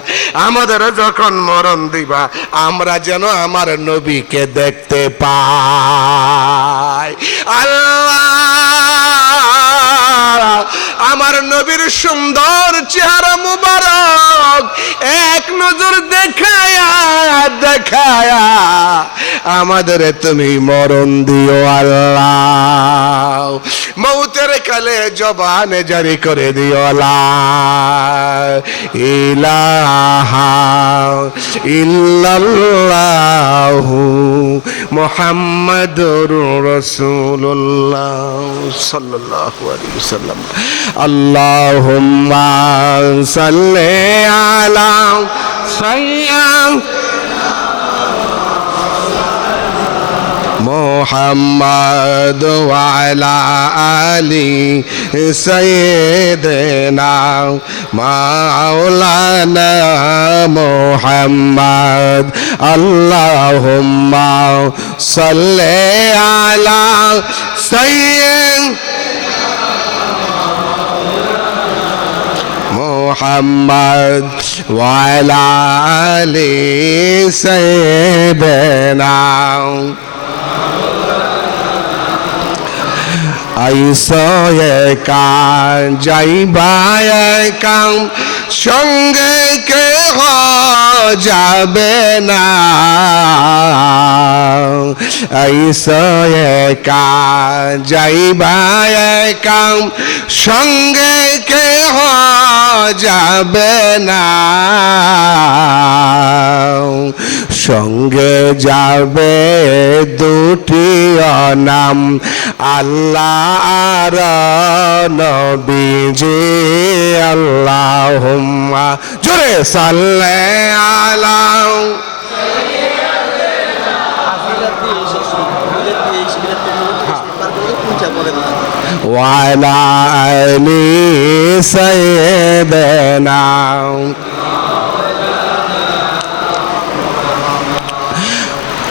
আমাদেরও যখন মরণ দিবা আমরা যেন আমার নবীকে দেখতে পাই। আল্লাহ, আমার নবীর সুন্দর চেহারা মুবারক এক নজর দেখায়া দেখায়া আমাদের তুমি মরণ দিও আল্লাহ। মৌতের কালে জবানে জারি করে দিও লা ইলাহা ইল্লাল্লাহু মুহাম্মাদুর রাসূলুল্লাহ সাল্লাল্লাহু আলাইহি ওয়াসাল্লাম। আল্লাহুম্মা সাল্লি আলা সাইয়্যিদিনা মুহাম্মাদ ওয়া আলা আলি সাইয়্যিদিনা মাওলানা মুহাম্মদ। আল্লাহুম্মা সাল্লি আলা সাইয়্যিদিনা মুহাম্মদ ওয়া আলা আলি সাইয়্যিদিনা। আইসো একা যাইবা একা, সঙ্গে কেহ যাবে না। আইসো একা যাইবা একা, সঙ্গে কেহ যাবে না। সঙ্গে যাবে দুটি নাম, আল্লাহ আর নবীজি। আল্লাহুম্মা জোরে সাল্লি আলা ওয়া আলা আলি সাইয়্যিদিনা।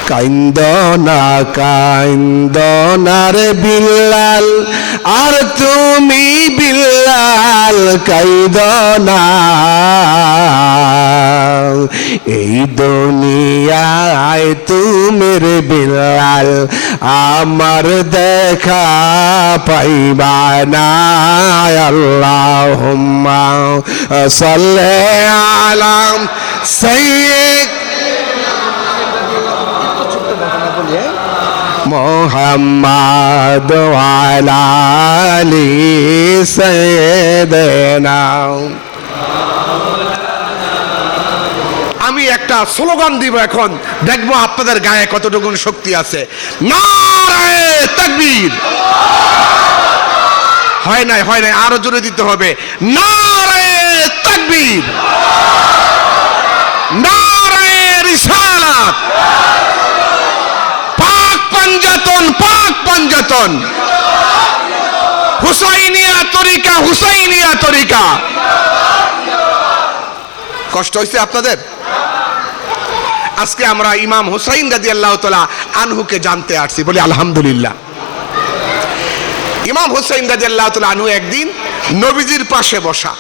কাইন্দনা কাইন্দনার বিল্লাল, আর তুমি বিল্লাল কাইন্দনা। এই দুনিয়ায় তুমির বিল্লাল আমার দেখা পাইবা না। আল্লাহুম্মা সাল্লি আলা সাইয়্যিদিনা মুহাম্মাদ ওয়া আলা আলি সাইয়্যিদিনা। আমি একটা স্লোগান দিব এখন, দেখবো আপনাদের গায়ে কতটুকু শক্তি আছে। নারায়ে তাকবীর। হয় নাই, আরো জোরে দিতে হবে। নারায়ে তাকবীর, নারায়ে রিসালাত। পাক পাঞ্জাতন, পাক পাঞ্জাতন। হুসাইনিয়া তরিকা, হুসাইনিয়া তরিকা। কষ্ট হয়েছে আপনাদের? আজকে আমরা ইমাম হুসাইন রাদিয়াল্লাহু তাআলা আনহুকে জানতে আসছি, বলি আলহামদুলিল্লাহ। ইমাম হুসাইন রাদিয়াল্লাহু তাআলা আনহু একদিন নবীজির পাশে বসা,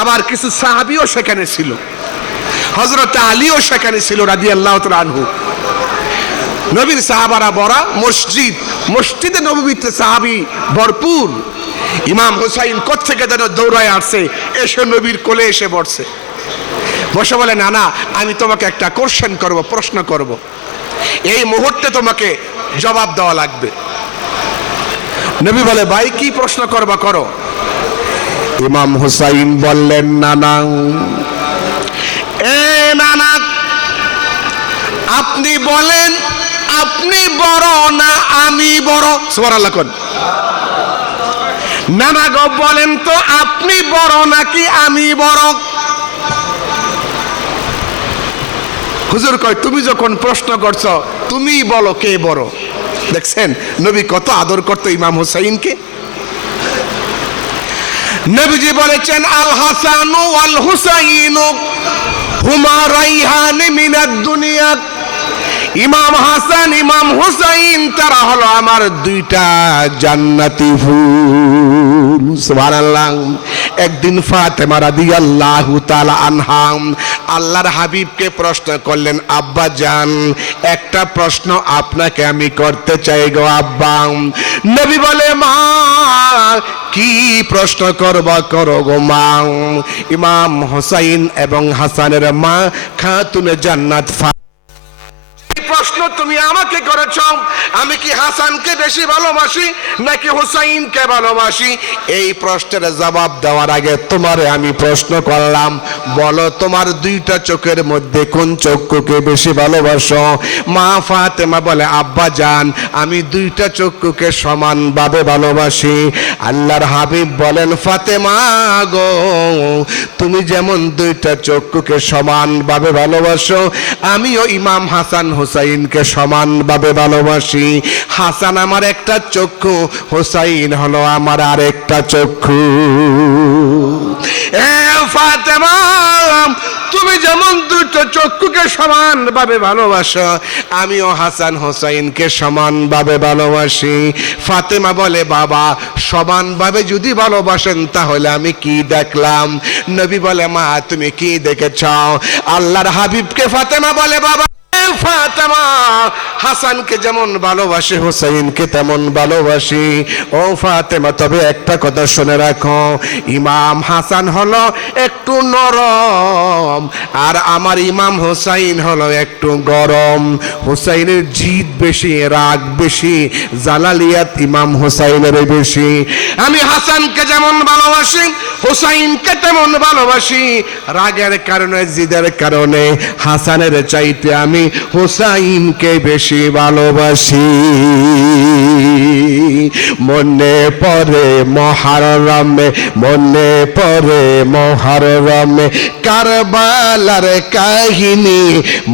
আবার কিছু সাহাবীও সেখানে ছিল। হযরত আলীও সেখানে ছিল রাদিয়াল্লাহু তাআলা আনহু। নবীর সাহাবারা ভরা মসজিদ, মসজিদে নববীতে সাহাবী ভরপুর। ইমাম হুসাইন কোত্থেকে যেন দৌড়ায় আসছে, এসে নবীর কোলে এসে বসছে। বসে বলে, না না, আমি তোমাকে একটা কোশ্চেন করব, প্রশ্ন করব, এই মুহূর্তে তোমাকে জবাব দেওয়া লাগবে। নবী বলে, ভাই কি প্রশ্ন করবা করো। ইমাম হুসাইন বললেন, নানা নানা, আপনি বলেন আপনি বড় না আমি বড়? সুবহানাল্লাহ কোন। নানা গো বলেন তো, আপনি বড় নাকি আমি বড়? হুজুর কয়, তুমি যখন প্রশ্ন করছো তুমি বলো কে বড়। দেখছেন নবী কত আদর করতো ইমাম হুসাইনকে। নবীজি বলেছেন, আল হাসানু ওয়াল হুসাইনু হুমা রাইহান মিনাদ দুনিয়া। ইমাম হাসান ইমাম হুসাইন তারা হলো আমার দুইটা জান্নাতি ফুল। সুবহানাল্লাহ। একদিন ফাতেমা রাদিয়াল্লাহু তাআলা আনহা আল্লাহর হাবিবকে প্রশ্ন করলেন, আব্বা জান, একটা প্রশ্ন আপনাকে আমি করতে চাই গো আব্বা। নবী বলে, মা কি প্রশ্ন করবা করো গো মা। ইমাম হুসাইন এবং হাসানের মা খাতুনে জান্নাত প্রশ্ন তুমি আমাকে করেছ, আমি কি হাসানকে বেশি ভালোবাসি নাকি হুসাইনকে ভালোবাসি? এই প্রশ্নের জবাব দেওয়ার আগে তোমারে আমি প্রশ্ন করলাম, বলো তোমার দুইটা চোখের মধ্যে কোন চক্ষুকে বেশি ভালোবাসো? মা ফাতেমা বলে, আব্বা জান, আমি দুইটা চক্ষুকে সমানভাবে ভালোবাসি। আল্লাহর হাবিব বলেন, ফাতেমা গো, তুমি যেমন দুইটা চক্ষুকে সমানভাবে ভালোবাসো, আমিও ইমাম হাসান হুসাইনকে সমানভাবে ভালোবাসি। হাসান আমার একটা চক্ষু, হুসাইন হলো আমার আরেকটা চক্ষু। ফাতেমা, তুমি যেমন দুটো চক্ষুকে সমানভাবে ভালোবাসো, আমিও হাসান হোসাইনকে সমানভাবে ভালোবাসি। ফাতেমা বলে, বাবা সমানভাবে যদি ভালোবাসেন তাহলে আমি কি দেখলাম? নবী বলে, মা তুমি কি দেখেছ? আল্লাহর হাবিবকে ফাতেমা বলে, বাবা ফাতেমা হাসানকে যেমন ভালোবাসে হুসাইনকে তেমন ভালোবাসি। ও ফাতেমা, তবে একটা কথা শুনে রাখো, ইমাম হাসান হলো একটু নরম আর আমার ইমাম হুসাইন হলো একটু গরম। হুসাইনের জিদ বেশি, রাগ বেশি, জালালিয়াত ইমাম হুসাইনের বেশি। আমি হাসানকে যেমন ভালোবাসি হুসাইনকে তেমন ভালোবাসি। রাগের কারণে, জিদের কারণে হাসানের চাইতে আমি হুসাইনকে বেশি ভালোবাসি। মনে পড়ে মহরমে, মনে পড়ে মহরমে কারবালার কাহিনী,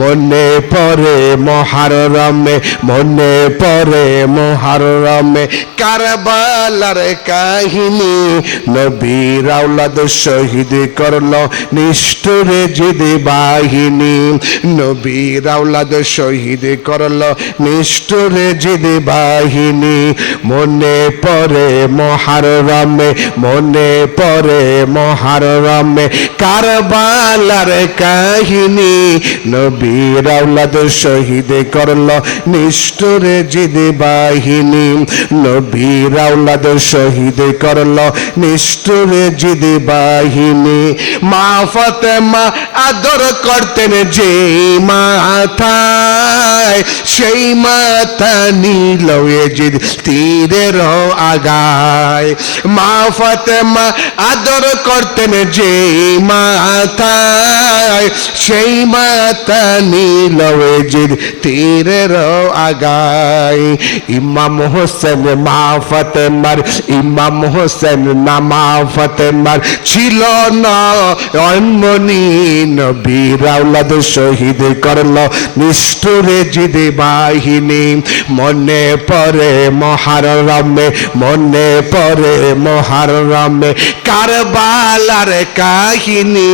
মনে পড়ে মহরমে, মনে পড়ে মহরমে কারবালার কাহিনী। নবীর আওলাদ শহীদ করলো নিষ্ঠুরে জিদ বাহিনী, নবীর আওলাদ শহীদ করলো নিষ্ঠুরে জিদ বাহিনী। মনে পড়ে মহরমে, মনে পড়ে মহরমে কারবালার কাহিনী, নবীর আওলাদ শহীদ করলো নিষ্ঠুরে জিদ বাহিনী, নবীর আওলাদ শহীদ করলো নিষ্ঠুরে জিদ বাহিনী। মা ফাতেমা আদর করতেন যে মাথায়, সেই মাথা নীল জিদ তীরের আগায়। মা ফাতেমা আদর করতেন যে মাথায়, সেই মাথা নীল জিদ তীরের আগায়। ইমাম হোসেন মা ফাতেমার, ইমাম হোসেন না মা ফাতেমার ছিল না অনমনি, নবীর আওলাদ শহীদ করলো নিষ্ঠুরে জিদ বাহিনী। মনে পড়ে মহরমে, মনে পড়ে মহরমে কারবালার কাহিনী,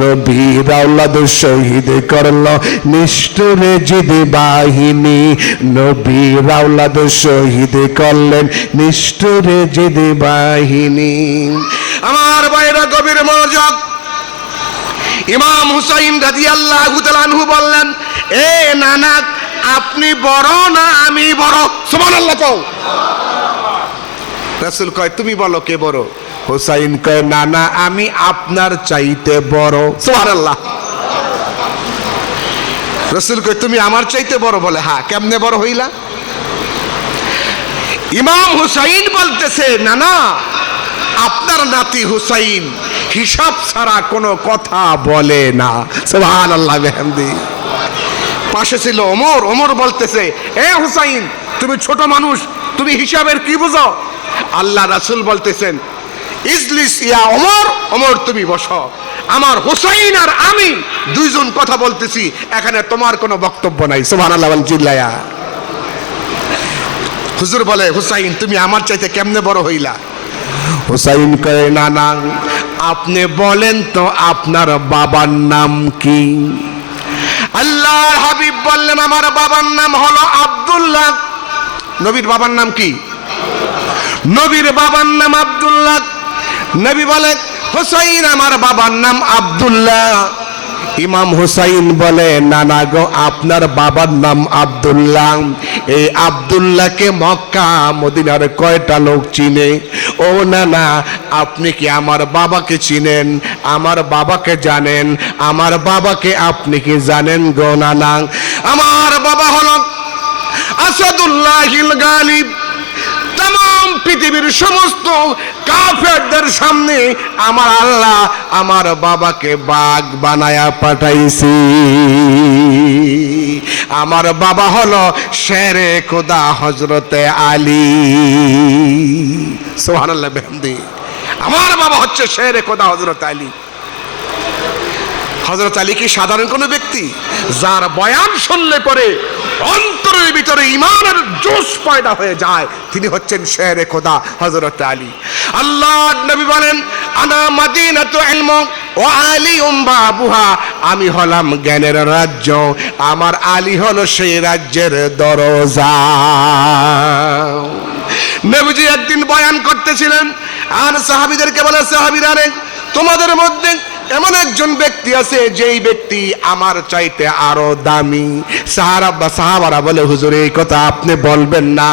নবীর আওলাদ শহীদ করলো নিষ্ঠুরে জিদ বাহিনী, নবীর আওলাদ শহীদ করলেন নিষ্ঠুরে জিদ বাহিনী। আমার বাইরা গভীর মনোযোগ। ইমাম হুসাইন রাদিয়াল্লাহু তাআলা আনহু বললেন, এ নানা, আপনি বড় না আমি বড়? সুবহানাল্লাহ কও। রাসূল কয়, তুমি বলো কে বড়? হুসাইন কয়, নানা, আমি আপনার চাইতে বড়। সুবহানাল্লাহ। রাসূল কয়, তুমি আমার চাইতে বড়? বলে, হ্যাঁ। কেমনে বড় হইলা? ইমাম হুসাইন বলতেছে, নানা, আপনার নাতি হুসাইন হিসাব ছাড়া কোনো কথা বলে না। সুবহানাল্লাহ বিহামদি। পাশে ছিল ওমর। ওমর বলতেছে, এ হুসাইন, তুমি ছোট মানুষ, তুমি হিসাবের কি বুঝো? আল্লাহ রাসূল বলতেছেন, ইজলিস ইয়া ওমর, ওমর তুমি বসো। আমার হুসাইন আর আমি দুইজন কথা বলতেছি, এখানে তোমার কোনো বক্তব্য নাই। সুবহানাল্লাহ বলেন চিল্লায়া। হুজুর বলে, হুসাইন, তুমি আমার চাইতে কেমনে বড় হইলা? হুসাইন কয়, নানা, আপনি বলেন তো আপনার বাবার নাম কি? আল্লাহর হাবিব বললেন, আমার বাবার নাম হলো আব্দুল্লাহ। নবীর বাবার নাম কি? নবীর বাবার নাম আব্দুল্লাহ। নবী বলে, হুসাইন, আমার বাবার নাম আব্দুল্লাহ। ইমাম হুসাইন বলে, নানা গো, আপনার বাবার নাম আব্দুল্লাহ। এই আব্দুল্লাহকে মক্কা মদিনার কয়টা লোক চিনে? ও নানা, আপনি কি আমার বাবাকে চিনেন? আমার বাবাকে জানেন? আমার বাবাকে আপনি কি জানেন গো নানা? আমার বাবা হলো আসাদুল্লাহিল গালিব। তাম পৃথিবীর সমস্ত কাফেরদের সামনে আমার আল্লাহ আমার বাবাকে বাঘ বানায়া পাঠাইছি। আমার বাবা হলো শেরে খোদা হযরতে আলী। সুবহানাল্লাহ বিহামদি। আমার বাবা হচ্ছে শেরে খোদা হযরত আলী। হযরত আলী কি সাধারণ কোনো ব্যক্তি? যার বয়ান শুনলে পরে অন্তরের ভিতরে ঈমানের জোশ পয়দা হয়ে যায়, তিনি হচ্ছেন শেরে খোদা হযরত আলী। আল্লাহর নবী বলেন, আনা মাদিনাতু ইলম ওয়া আলিউম বাবুহা। আমি হলাম জ্ঞানের রাজ্য, আমার আলী হলো সেই রাজ্যের দরজা। নবীজি একদিন বয়ান করতেছিলেন, আর সাহাবীদেরকে বলে, সাহাবীরা, তোমাদের মধ্যে এমন একজন ব্যক্তি আছে যেই ব্যক্তি আমার চাইতে আরো দামি। সাহাবারা বলে, হুজুর, এই কথা আপনি বলবেন না,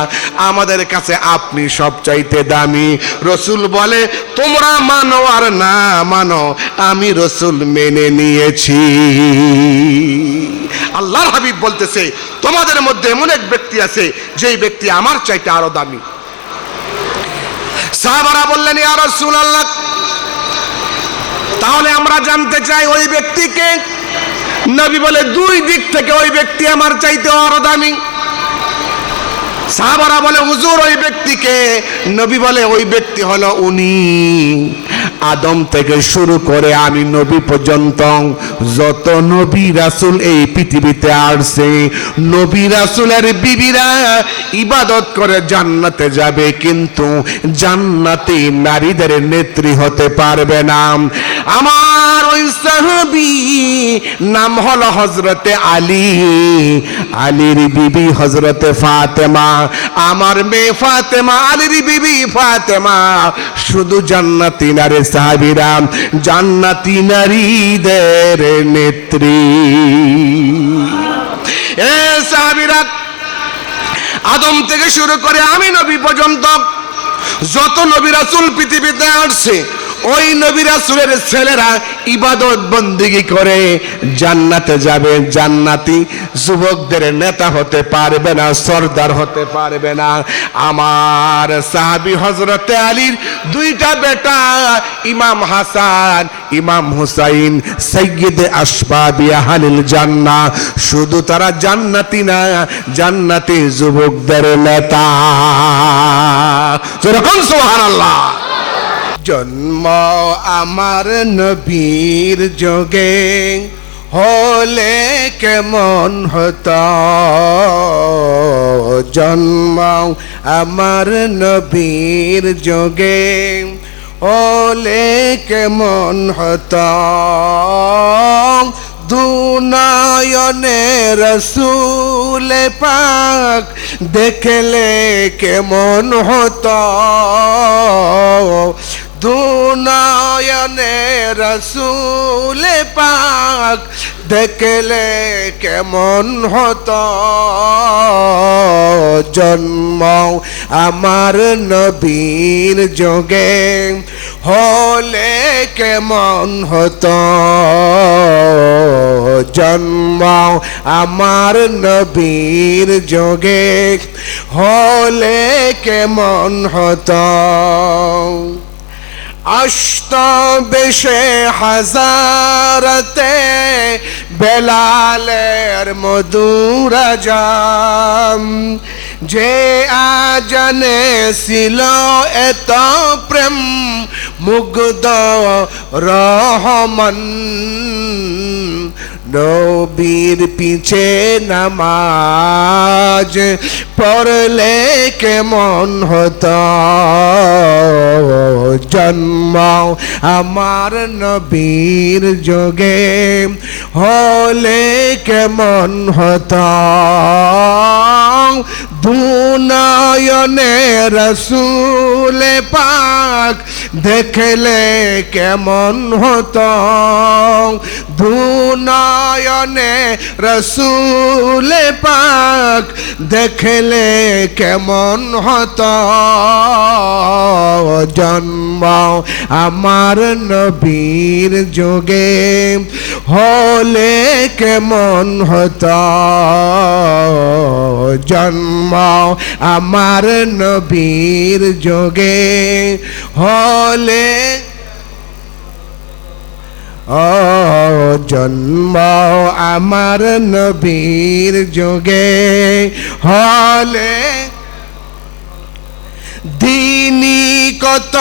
আমাদের কাছে আপনি সব চাইতে দামি। রসুল বলে, তোমরা মানো আর না মানো, আমি রসুল মেনে নিয়েছি। আল্লাহর হাবিব বলতেছে, তোমাদের মধ্যে এমন এক ব্যক্তি আছে যেই ব্যক্তি আমার চাইতে আরো দামি। সাহাবারা বললেন, ইয়া রাসূলুল্লাহ, তাহলে আমরা জানতে চাই ওই ব্যক্তিকে। নবী বলে, দুই দিক থেকে ওই ব্যক্তি আমার চাইতে আরো দামি। সাহাবারা বলে, হুজুর, ওই ব্যক্তিকে? নবী বলে, ওই ব্যক্তি হলো উনি। আদম থেকে শুরু করে আমি নবী পর্যন্ত যত নবী রাসূল এই পৃথিবীতে আসছে, নবী রাসূলের বিবিরা ইবাদত করে জান্নাতে যাবে, কিন্তু জান্নাতি নারীদের নেত্রী হতে পারবে না। আমার ওই সাহাবী নাম হলো হযরতে আলী। আলীর বিবি হযরতে ফাতেমা। আমার মেয়ে ফাতেমা, আলীর বিবি ফাতেমা শুধু জান্নাতি নারী। সাহাবীরা জান্নাতি নারীদের নেত্রী। এ সাহাবীরা, আদম থেকে শুরু করে আমি নবী পর্যন্ত যত নবী রাসূল পৃথিবীতে আসছে, ওই নবী রাসূলের ছেলেরা ইবাদত বন্দেগী করে জান্নাতে যাবে। জান্নাতি যুবকদের নেতা হতে পারবে না, সরদার হতে পারবে না। আমার সাহাবী হযরতে আলীর দুইটা বেটা, ইমাম হাসান, ইমাম হুসাইন, সাইয়্যিদে আশবাবি আহলিল জান্নাহ, শুধু তারা জান্নাতি না, জান্নাতি যুবকদের নেতা। যেরকম সুবহানাল্লাহ। জন্ম আমার নবীর যোগে হলে কেমন হতো, জন্ম আমার নবীর যোগে হলে কেমন হতো, দুনয়নে রসূল পাক দেখলে কেমন হতো, দুনয়নে রসুল পাক দেখলে কেমন হতো জন্ম আমার নবীর যোগে হলে কেমন হতো জন্ম আমার নবীর যোগে হলে কেমন হতো अष्ट बेशे हजारते बेलालेर मधुर जाम जे आजने सिलो एत प्रेम मुग्ध रहमन নবীর পিছে নামাজ পড়লে কেমন হতো জন্ম আমার নবীর যোগে হলে কেমন হতো দুনয়নে রসুল পাক দেখলে কেমন হতো দুনয়নে রসুল পাক দেখলে কেমন হতো জন্ম আমার নবীর যোগে হলে কেমন হতো জন্ম আমার নবীর যোগে হলে জন্ম আমার নবীর যোগে হলে দিনী কত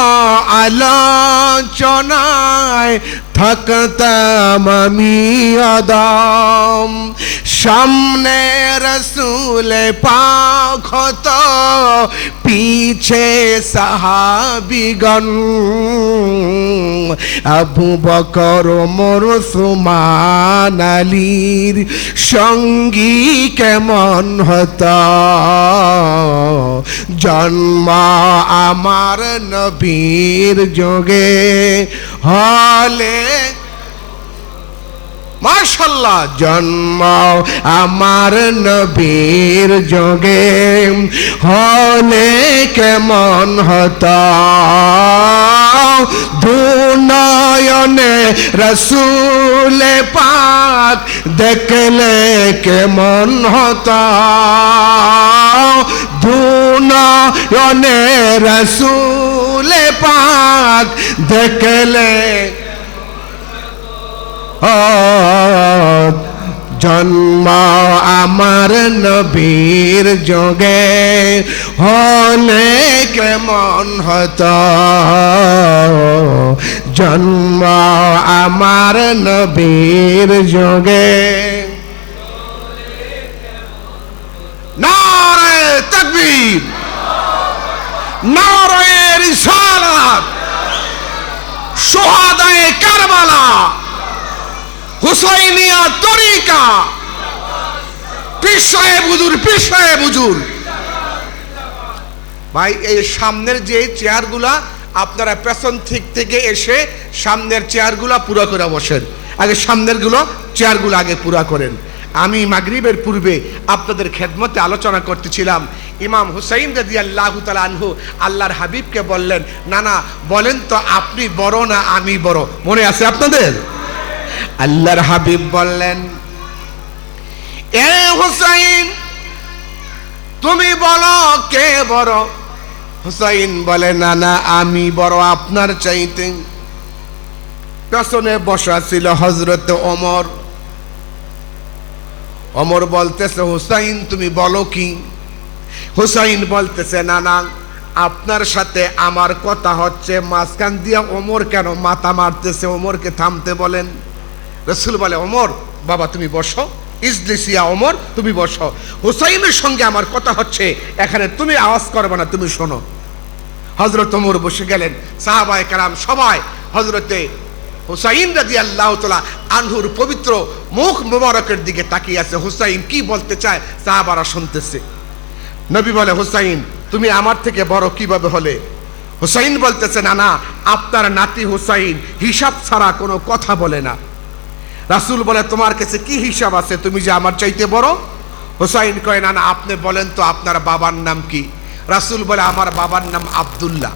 আলোচনায় থাকতাম আমি আদম সামনে রসুল পাক হতো পিছে সাহাবিগণ আবু বকর ওমর উসমান আলীর সঙ্গী কেমন হতো জন্ম আমার নবীর যোগে হলে মাশাআল্লাহ জন্ম আমার নবীর যোগে হলে কেমন হতো দুনয়নে রসুল পাক দেখলে কেমন হতো দুনয়নে রসুল পাক দেখলে জন্ম আমার নবীর যোগে হলে কেমন হতো জন্ম আমার নবীর যোগে নারে তাকবীর নারে রিসালাত শুহাদায়ে কারবালা হুসাইনিয়া তরিকা পীর সাহেব হুজুর ভাই এই সামনের যে চেয়ারগুলা আপনারা পেছন থেকে এসে সামনের চেয়ারগুলা পুরো করে বসেন আগে সামনের চেয়ারগুলো আগে পুরো করেন আমি মাগরিবের পূর্বে আপনাদের খেদমতে আলোচনা করতেছিলাম ইমাম হুসাইন রাদিয়াল্লাহু তাআলা আনহু আল্লাহর হাবিবকে বললেন নানা বলেন তো আপনি বড় না আমি বড় মনে আছে আপনাদের আল্লাহর হাবিব বললেন এ হুসাইন তুমি বলো কে বড় হুসাইন বলে না না আমি বড় আপনার চাইতে পেছনে বসা ছিল হযরত ওমর ওমর বলতেছে হুসাইন তুমি বলো কি হুসাইন বলতেছে না না আপনার সাথে আমার কথা হচ্ছে মাঝখান দিয়া ওমর কেন মাথা মারতেছে ওমরকে থামতে বলেন রাসূল বলে ওমর বাবা তুমি বসো ইজলিসিয়া ওমর তুমি বসো হুসাইনের সঙ্গে আমার কথা হচ্ছে এখানে তুমি আওয়াজ করবে না তুমি শোনো হযরত ওমর বসে গেলেন সাহাবায়ে কেরাম সবাই হযরতে হুসাইন রাদিয়াল্লাহু তাআলা আনহুর পবিত্র মুখ মোবারকের দিকে তাকিয়ে আছে হুসাইন কি বলতে চায় সাহাবারা শুনতেছে নবী বলে হুসাইন তুমি আমার থেকে বড় কিভাবে হলে হুসাইন বলতেছে, না না, আপনার নাতি হুসাইন হিসাব ছাড়া কোনো কথা বলে না। রাসূল বলে, তোমার কাছে কি হিসাব আছে, তুমি যে আমার চাইতে বড়? হুসাইন কয়, না না, আপনি বলেন তো আপনার বাবার নাম কি? রাসূল বলে, আমার বাবার নাম আব্দুল্লাহ।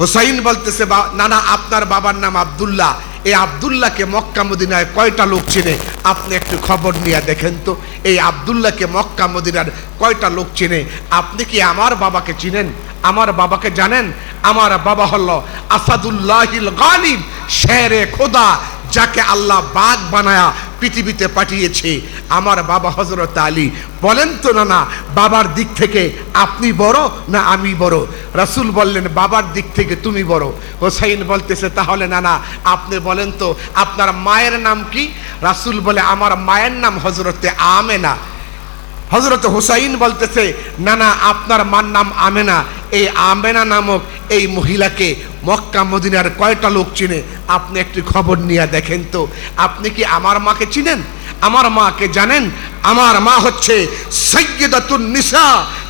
হুসাইন বলতেছে, না না, আপনার বাবার নাম আব্দুল্লাহ। এই আব্দুল্লাহকে মক্কা মদিনায় কয়টা লোক চেনে? আপনি একটু খবর নিয়ে দেখেন তো, এই আব্দুল্লাহকে মক্কা মদিনার কয়টা লোক চেনে? আপনি কি আমার বাবাকে চিনেন? আমার বাবাকে জানেন? আমার বাবা হলো আসাদুল্লাহিল গালিব, শেরে খোদা, যাকে আল্লাহ বাঘ বানায়া পৃথিবীতে পাঠিয়েছে। আমার বাবা হযরত আলী। বলেন তো না না, বাবার দিক থেকে আপনি বড় না আমি বড়? রাসূল বললেন, বাবার দিক থেকে তুমি বড়। হুসাইন বলতেছে, তাহলে না না, আপনি বলেন তো আপনার মায়ের নাম কি? রাসূল বলে, আমার মায়ের নাম হযরতে আমেনা। হযরত হুসাইন বলতেছে, না না, আপনার মার নাম আমেনা। এই আমেনা নামক এই মহিলাকে মক্কা মদিনার কয়টা লোক চিনে? আপনি একটু খবর নিয়ে দেখেন তো। আপনি কি আমার মাকে চিনেন? আমার মাকে জানেন? আমার মা হচ্ছে সাইয়্যিদাতুন নিসা,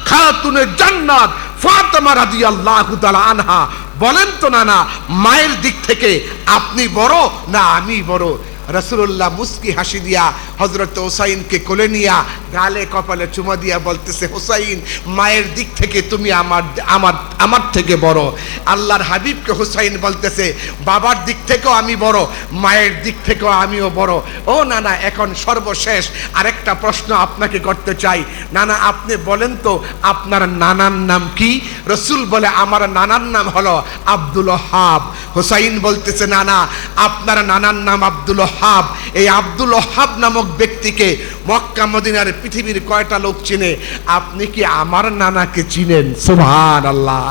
খাতুনে জান্নাত, ফাতেমা রাদিয়াল্লাহু তাআলা আনহা। বলেন তো না না, মায়ের দিক থেকে আপনি বড় না আমি বড়? রাসূলুল্লাহ মুস্কি হাসি দিয়া হযরত হুসাইনকে কোলে নিয়া গালে কপালে চুমা দিয়া বলতেছে, হুসাইন, মায়ের দিক থেকে তুমি আমার থেকে বড়। আল্লাহর হাবিবকে হুসাইন বলতেছে, বাবার দিক থেকেও আমি বড়, মায়ের দিক থেকেও আমিও বড়। ও না না, এখন সর্বশেষ আরেকটা প্রশ্ন আপনাকে করতে চাই। না না, আপনি বলেন তো আপনার নানার নাম কি? রাসূল বলে, আমার নানার নাম হলো আব্দুল ওয়াহাব। হুসাইন বলতেছে, না না, আপনার নানার নাম আব্দুল ওয়াহাব। এই আব্দুল ওয়াহাব নামক ব্যক্তিকে মক্কা মদিনার পৃথিবীর কয়টা লোক চিনে? আপনি কি আমার নানাকে চিনেন? সুবহানাল্লাহ।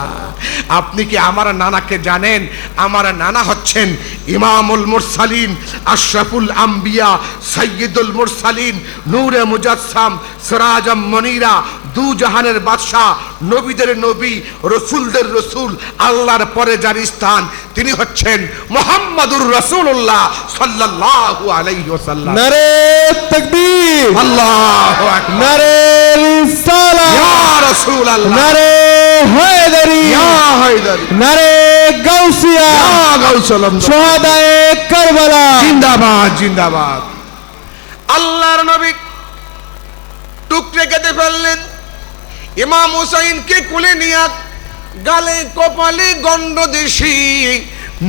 আপনি কি আমার নানাকে জানেন? আমার নানা হচ্ছেন ইমামুল মুরসালিন, আশরাফুল আম্বিয়া, সাইয়্যিদুল মুরসালিন, নূরে মুজাসসাম, সিরাজাম মুনীরা, দু জাহানের বাদশাহ, নবীদের নবী, রসুলদের রসুল, আল্লাহর পরে যার স্থান, তিনি হচ্ছেন মুহাম্মাদুর রাসূলুল্লাহ সাল্লাল্লাহু আলাইহি ওয়াসাল্লাম। নারে তাকবীর, আল্লাহু আকবার, নারে রিসালাত, ইয়া রাসূলুল্লাহ, নারে হায়দারি, ইয়া হায়দারি, নারে গাউসিয়া, ইয়া গাউসুল আমদ, শুহাদায়ে কারবালা, জিন্দাবাদ জিন্দাবাদ। আল্লাহর নবী টুকরে কেটে ফেললেন। ইমাম হুসাইনকে কোলে নিয়ে গালে কপালে গন্ড দেশি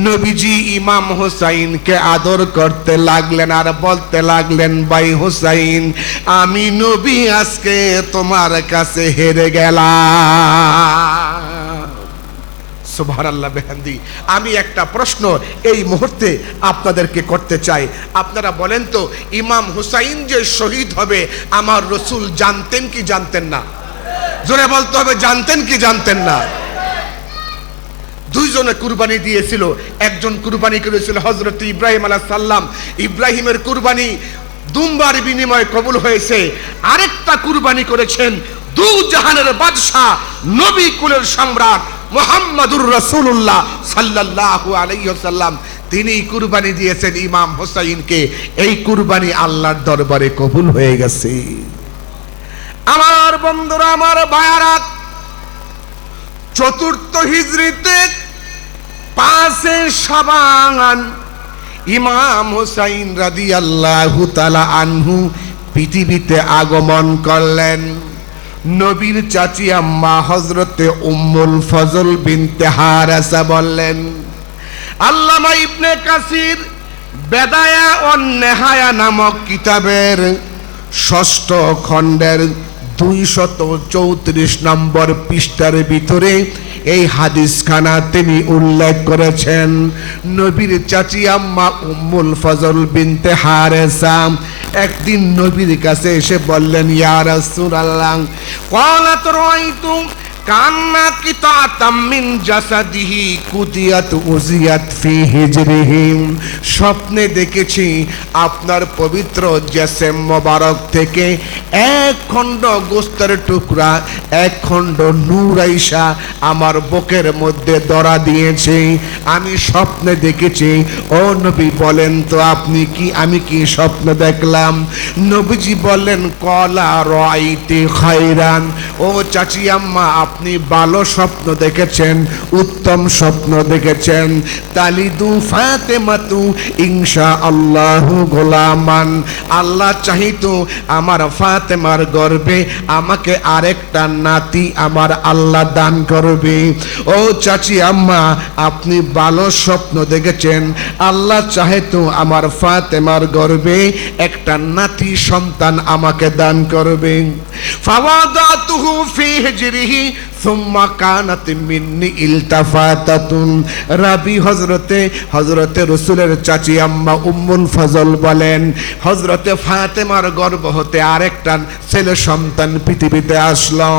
নবীজি ইমাম হুসাইনকে আদর করতে লাগলেন আর বলতে লাগলেন, ভাই হুসাইন, আমি নবী আজকে তোমার কাছে হেরে গেলাম। সুবহানাল্লাহ বিহামদি। আমি একটা প্রশ্ন এই মুহূর্তে আপনাদেরকে করতে চাই। আপনারা বলেন তো, ইমাম হুসাইন যে শহীদ হবে আমার রাসূল জানতেন কি জানতেন না? জোরে বলতে হবে, জানতেন কি জানতেন না? দুইজনে কুরবানি দিয়েছিল। একজন কুরবানি করেছিল হযরত ইব্রাহিম আলাইহিস সালাম। ইব্রাহিমের কুরবানি দুম্বার বিনিময়ে কবুল হয়েছে। আরেকটা কুরবানি করেছেন দু জাহানের বাদশা, নবী কুলের সম্রাট মুহাম্মাদুর রাসূলুল্লাহ সাল্লাল্লাহু আলাইহি ওয়াসাল্লাম। তিনি কুরবানি দিয়েছেন ইমাম হুসাইনকে। এই কুরবানি আল্লাহর দরবারে কবুল হয়ে গেছে। আমার বন্ধুরা, আমার ভাইয়ারা, চতুর্থ হিজরিতে 5 শাবান ইমাম হুসাইন রাদিয়াল্লাহু তাআলা আনহু পৃথিবীতে আগমন করলেন। নবীর চাচি আম্মা হযরতে উম্মুল ফজল বিনতে হারাসা বললেন, আল্লামা ইবনে কাসির বেদায়া ওয়ান নেহায়া নামক কিতাবের 6ষ্ঠ খণ্ডের 234 নম্বর পৃষ্ঠার ভিতরে এই হাদিসখানা তিনি উল্লেখ করেছেন। নবীর চাচি আম্মা উম্মুল ফজল বিনতে হারেসা একদিন নবীর কাছে এসে বললেন, ইয়া রাসূলুল্লাহ, ক্বালাত রাআইতু কান্না কিতাতাম মিন জাসাদিহি কুদিয়াত উজিয়াত ফি হিজরিহি। স্বপ্নে দেখেছি আপনার পবিত্র জিসম মোবারক থেকে এক খণ্ড গোস্তের টুকরা, এক খণ্ড নূর আইসা আমার বুকের মধ্যে ধরা দিয়েছে। আমি স্বপ্নে দেখেছি। ও নবী, বলেন তো আপনি কি, আমি কি স্বপ্ন দেখলাম? নবীজি বললেন, ক্বালা রাআইতি খায়রান। ও চাচি আম্মা, আপনি ভালো স্বপ্ন দেখেছেন, উত্তম স্বপ্ন দেখেছেন। তালিদু ফাতেমাতু ইনশাআল্লাহু গোলামান, আল্লাহ চাহিতো আমার ফাতেমার গর্ভে আমাকে আরেকটা নাতি আমার আল্লাহ দান করবে। ও চাচি আম্মা, আপনি ভালো স্বপ্ন দেখেছেন, আল্লাহ চাহিতো আমার ফাতেমার গর্ভে একটা নাতি সন্তান আমাকে দান করবে। ফাওয়াদাতুহু ফি হিজরিহি সুম্মা কানাত মিন্নি ইলতাফাতাতুন। রাবি হযরতে রাসূলের চাচি আম্মা উম্মুল ফজল বলেন, হযরতে ফাতেমার গর্ভ হতে আরেকটা ছেলে সন্তান পৃথিবীতে আসলো।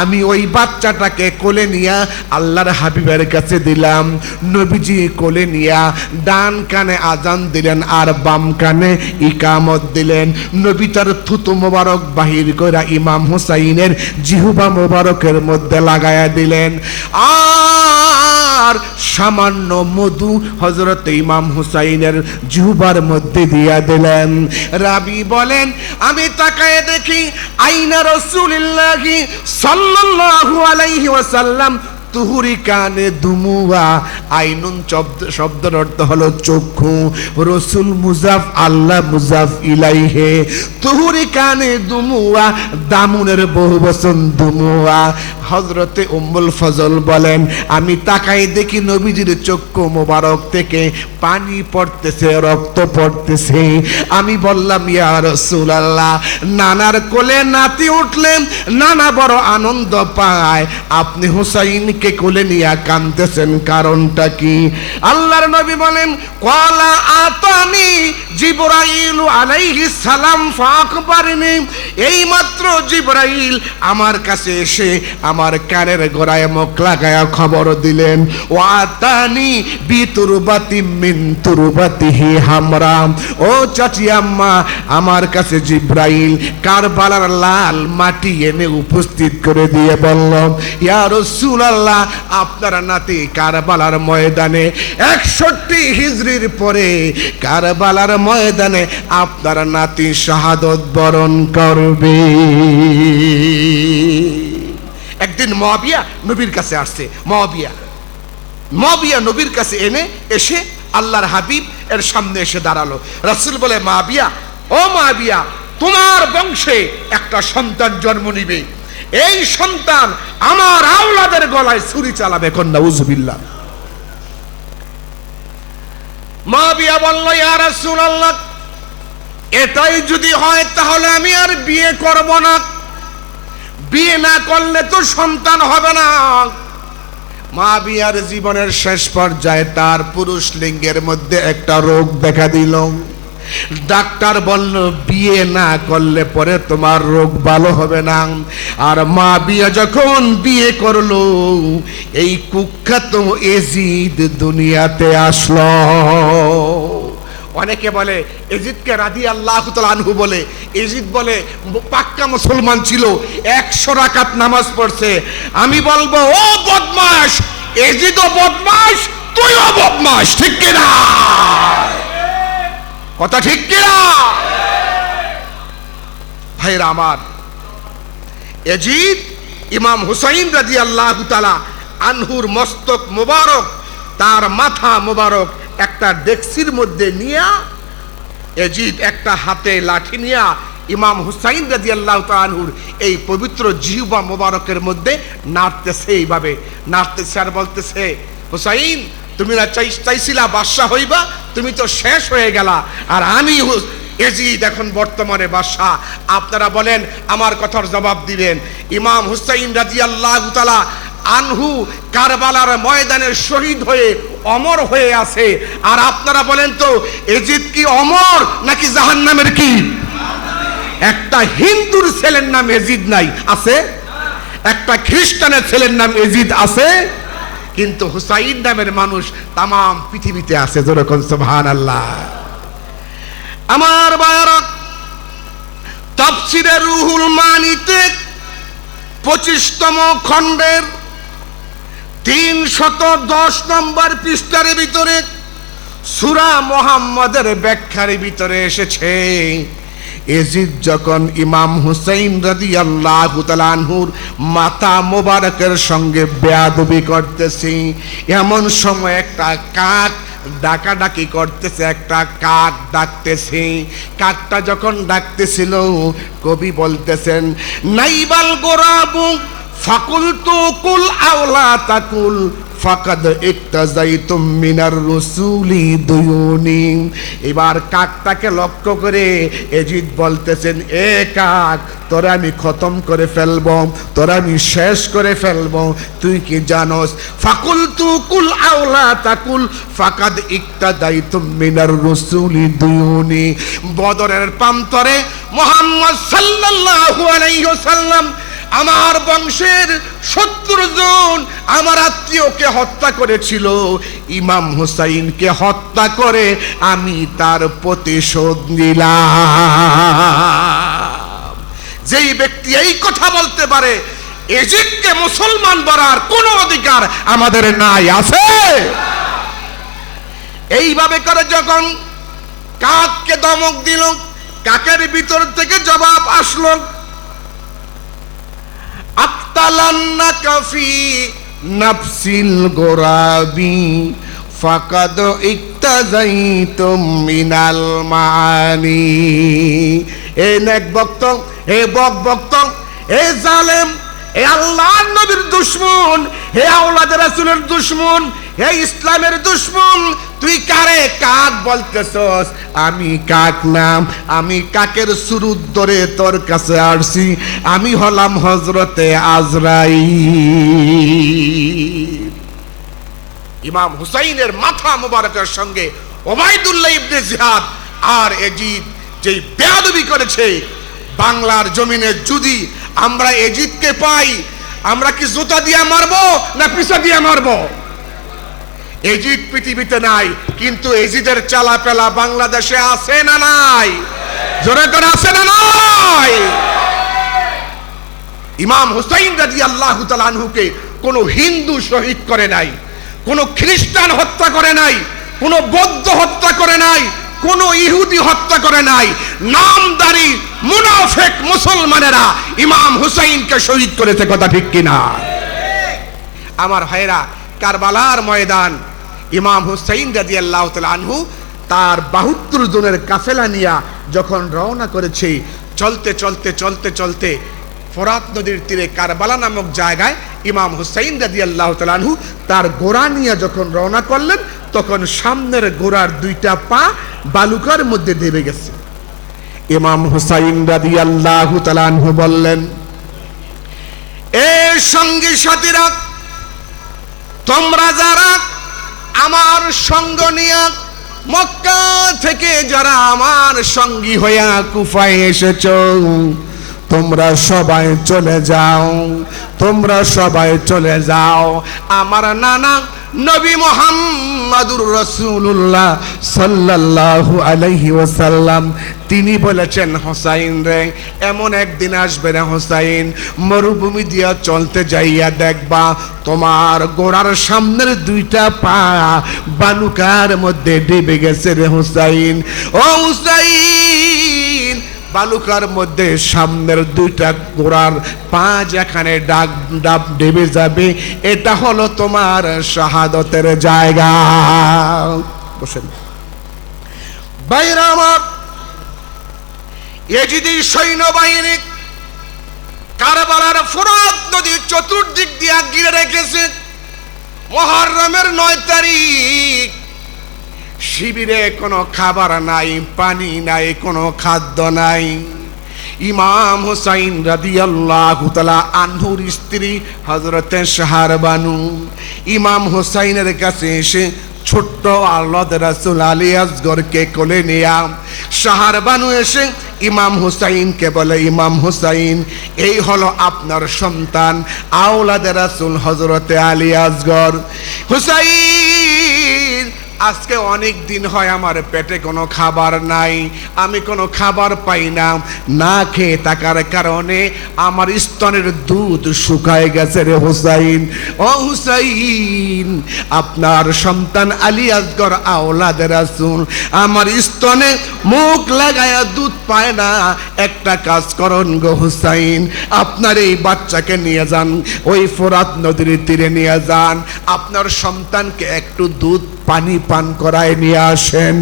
আমি ওই বাচ্চাটাকে কোলে নিয়ে আল্লাহর হাবিবের কাছে দিলাম। নবীজি কোলে নিয়ে ডান কানে আজান দিলেন আর বাম কানে ইকামত দিলেন। নবী তার থুতু মোবারক বাহির করে ইমাম হুসাইনের জিহবা মোবারকের মধ্যে লাগায়া দিলেন, আর সামান্য মধু হযরত ইমাম হুসাইনের জিহবার মধ্যে দিয়া দিলেন। রাবি বলেন, আমি তাকায়ে দেখি আইনা রাসূলুল্লাহি সাল্লাল্লাহু আলাইহি ওয়াসাল্লাম তুহুরি কানে দুমুয়া। আইনুন শব্দের অর্থ হলো চক্ষু, রসুল মুজাফ আল্লাহ মুজাফ ইলাইহে। তুহুরি কানে দুমুয়া, দামুনের বহু বচন দুমুয়া। হযরতে উম্মুল ফজল বলেন, আমি তাকাই দেখি নবীজির চক্ষু মোবারক থেকে পানি পড়তেছে, রক্ত পড়তেছে। আমি বললাম, ইয়া রাসূলুল্লাহ, নানার কোলে নাতি উঠলেন, নানা বড় আনন্দ পায়, আপনি হুসাইনকে কোলে নিয়ে কাঁদতেছেন, কারণটা কি? আল্লাহর নবী বলেন, ক্বালা আতানি জিবরাইল আলাইহিস সালাম ফাকবারনি। এই মাত্র জিবরাইল আমার কাছে এসে আমার কানের গোড়ায় মুখ লাগায়া খবর দিলেন, ওয়াতানি বিতুরবাতি মিন তুরবাতিহি হামরা। ও চাচি আম্মা, আমার কাছে জিবরাইল কারবালার লাল মাটি এনে উপস্থিত করে দিয়ে বলল, ইয়া রাসূলুল্লাহ, আপনার নাতি কারবালার ময়দানে 61 হিজরির পরে কারবালার ময়দানে আপনার নাতি শাহাদত বরণ করবে। একদিন মুআবিয়া নবীর কাছে আসছে। মুআবিয়া নবীর কাছে এসে আল্লাহর হাবিব এর সামনে এসে দাঁড়ালো। রাসূল বলে, মুআবিয়া, ও মুআবিয়া, তোমার বংশে একটা সন্তান জন্ম নিবে, এই সন্তান আমার আওলাদের গলায় ছুরি চালাবে। কন্যা উযবিল্লাহ। মুআবিয়া বলল, ইয়া রাসূলুল্লাহ, এটাই যদি হয় তাহলে আমি আর বিয়ে করব না। বিয়ে না করলে তো সন্তান হবে না। মুআবিয়ার জীবনের শেষ পর্যায়ে তার পুরুষ লিঙ্গের মধ্যে একটা রোগ দেখা দিল। ডাক্তার বলল, বিয়ে না করলে পরে তোমার রোগ ভালো হবে না। আর মুআবিয়া যখন বিয়ে করলো, এই কুখ্যাত এজিদ দুনিয়াতে আসলো। অনেকে বলে এজিদকে রাদিয়াল্লাহু তাআলা আনহু বলে। এজিদ বলে পাক্কা মুসলমান ছিল, 100 রাকাত নামাজ পড়ছে। আমি বলবো, ও বদমাশ, এজিদও বদমাশ, তুইও বদমাশ, ঠিক কি না? কথা ঠিক কি না? ভাইরা আমার, এজিদ ইমাম হুসাইন রাদিয়াল্লাহু তাআলা আনহুর মস্তক মোবারক, তার মাথা মোবারক একটা ডেক্সির মধ্যে নিয়ে, এজিদ একটা হাতে লাঠি নিয়ে ইমাম হুসাইন রাদিয়াল্লাহু তাআলা আনহুর এই পবিত্র জিহ্বা মোবারকের মধ্যে নাড়তেছে, এইভাবে নাড়তেছে আর বলতেছে, হুসাইন, তুমি না চাইছিলা বাদশা হইবা, তুমি তো শেষ হয়ে গেলা, আর আমি এজিদ এখন বর্তমানে বাদশা। আপনারা বলেন, আমার কথার জবাব দিবেন। ইমাম হুসাইন রাদিয়াল্লাহু তাআলা আনহু কারবালার ময়দানে শহীদ হয়ে অমর হয়ে আছে, আর আপনারা বলেন তো, এজিদ কি অমর নাকি জাহান্নামের? কি একটা হিন্দুর ছেলের নাম এজিদ নাই? আছে। একটা খ্রিস্টানের ছেলের নাম এজিদ আছে, কিন্তু হুসাইন নামের মানুষ তাম পৃথিবীতে আছে। যেরকম সুবহানাল্লাহ। আমার ভাইরা, তাফসীরে রুহুল মানিতে 25তম খণ্ডের 310 নম্বর পৃষ্ঠার ভিতরে সূরা মুহাম্মদের ব্যাখ্যার ভিতরে এসেছে, এজিদ যখন ইমাম হুসাইন রাদিয়াল্লাহু তাআলা আনহুর মাথা মোবারকের সঙ্গে বেয়াদবি করতেছে, এমন সময় একটা কাক ডাকাডাকি করতেছে, একটা কাক ডাকতেছে। কাকটা যখন ডাকতেছিল, কবি বলতেছেন নাইবাল গোরাবু ফাকুলতু কুল আওলা তাকুল ফাকাদ ইক্তাজাইতুম মিনার রাসূলি দুয়ুনি। এবার কাকটাকে লক্ষ্য করে এজিদ বলতেছেন, এ কাক, তোরা আমি খতম করে ফেলবো, তোরা আমি শেষ করে ফেলবো। তুই কি জানোস? ফাকুলতু কুল আওলা তাকুল ফাকাদ ইক্তাদাইতুম মিনার রাসূলি দুয়ুনি। বদরের প্রান্তরে মুহাম্মদ সাল্লাল্লাহু আলাইহি ওয়াসাল্লাম আমার বংশের 70 জন আমার আত্মীয়কে হত্যা করেছিল। ইমাম হুসাইনকে হত্যা করে আমি তার প্রতিশোধ নিলাম। যেই ব্যক্তি এই কথা বলতে পারে, এজিদকে মুসলমান বলার কোনো অধিকার আমাদের নাই, আছে? এইভাবে করে যখন কাককে ধমক দিল, কাকের ভিতর থেকে জবাব আসলো, আক্তালান্নাকা ফি নাফসিল গোরাবি ফাকাদ ইক্তাজাইতুম মিনাল মানি। এ নেক বক্ত, হে বক বক্ত, হে জালেম, হে আল্লাহর নবীর দুশমন, হে আওলাদ রাসূলের দুশমন, হে ইসলামের দুশমন, তুই কারে কাক বলতেছস? আমি কাক নাম, আমি কাকের সুরুত ধরে তোর কাছে আসছি। আমি হলাম হযরতে আজরাইল। ইমাম হুসাইনের মাথা মুবারকের সঙ্গে ওবাইদুল্লাহ ইবনে জিহাদ আর এজিদ যেই বেয়াদবি করেছে, বাংলার জমিনে যদি আমরা এজিদকে পাই, আমরা কি জুতা দিয়ে মারবো না পিছা দিয়ে মারবো? এজিদ পৃথিবীতে নাই, কিন্তু এজিদের চালাপেলা বাংলাদেশে আছে না নাই? জোরে করে আছে না নাই? ইমাম হুসাইন রাদিয়াল্লাহু তাআলা আনহুকে কোন হিন্দু শহীদ করে নাই, কোন খ্রিস্টান হত্যা করে নাই, কোন বৌদ্ধ হত্যা করে নাই, কোন ইহুদি হত্যা করে নাই। নামদারি মুনাফিক মুসলমানেরা ইমাম হুসাইনকে শহীদ করেছে, কথা ঠিক কিনা? আমার ভাইরা, কারবালার ময়দান ইমাম হুসাইন রাদিয়াল্লাহু তাআলা আনহু তার 72 জনের কাফেলা নিয়ে যখন রওনা করেছে, চলতে চলতে চলতে চলতে ফোরাত নদীর তীরে কারবালা নামক জায়গায় ইমাম হুসাইন রাদিয়াল্লাহু তাআলা আনহু তার ঘোড়া নিয়ে যখন রওনা করলেন, তখন সামনের ঘোড়ার 2টা পা বালুকার মধ্যে ডুবে গেছে। ইমাম হুসাইন রাদিয়াল্লাহু তাআলা আনহু বললেন, এ সঙ্গী সাথীরা, তোমরা যারা আমার সঙ্গ নিয়ে মক্কা থেকে যারা আমার সঙ্গী হইয়া কুফায় এসেছ, তোমরা সবাই চলে যাও, তোমরা সবাই চলে যাও। আমার নানা নবী মুহাম্মাদুর রাসূলুল্লাহ সাল্লাল্লাহু আলাইহি ওয়াসাল্লাম তিনি বলেছেন, হোসাইন রে, এমন একদিন আসবে রে হোসাইন, মরুভূমি দিয়া চলতে যাইয়া দেখবা তোমার ঘোড়ার সামনের 2টা পা বালুকার মধ্যে ডুবে গেছে রে হোসাইন। ও হোসাইন, বালুকার মধ্যে সামনের 2টা ঘোড়ার পা যেখানে ডাব ডুবে যাবে, এটা হলো তোমার শাহাদতের জায়গা। বসেন ভাইরা আমার, এজিদি সৈন্যবাহিনী কারবালার ফোরাত নদীর চতুর্দিক দিয়ে ঘিরে রেখেছে। মুহররমের 9 তারিখ, শিবিরে কোনো খাবার নাই, পানি নাই, কোনো খাদ্য নাই। ইমাম হুসাইন রাদিয়াল্লাহু তাআলা আনহুর স্ত্রী হযরতে শাহরবানু ইমাম হুসাইনের কাছে এসে ছোট্ট আল্লাহর রাসূল আলী আসগরকে কোলে নিয়া শাহরবানু এসে ইমাম হুসাইনকে বলে, ইমাম হুসাইন, এই হলো আপনার সন্তান আওলাদে রাসূল হযরতে আলী আসগর। হুসাইন আজকে অনেক দিন হয় আমার পেটে কোনো খাবার নাই, আমি কোনো খাবার পাই না, না খেয়ে থাকার কারণে আমার স্তনের দুধ শুকায় গেছে রে হুসাইন। ও হুসাইন, আপনার সন্তান আলী আসগর আওলাদে রাসূল আমার স্তনে মুখ লাগায়া দুধ পায় না। একটা কাজ করুন গো হুসাইন, আপনার এই বাচ্চাকে নিয়ে যান, ওই ফোরাত নদীর তীরে নিয়ে যান, আপনার সন্তানকে একটু দুধ পানি পান করায় নিয়ে আসেন।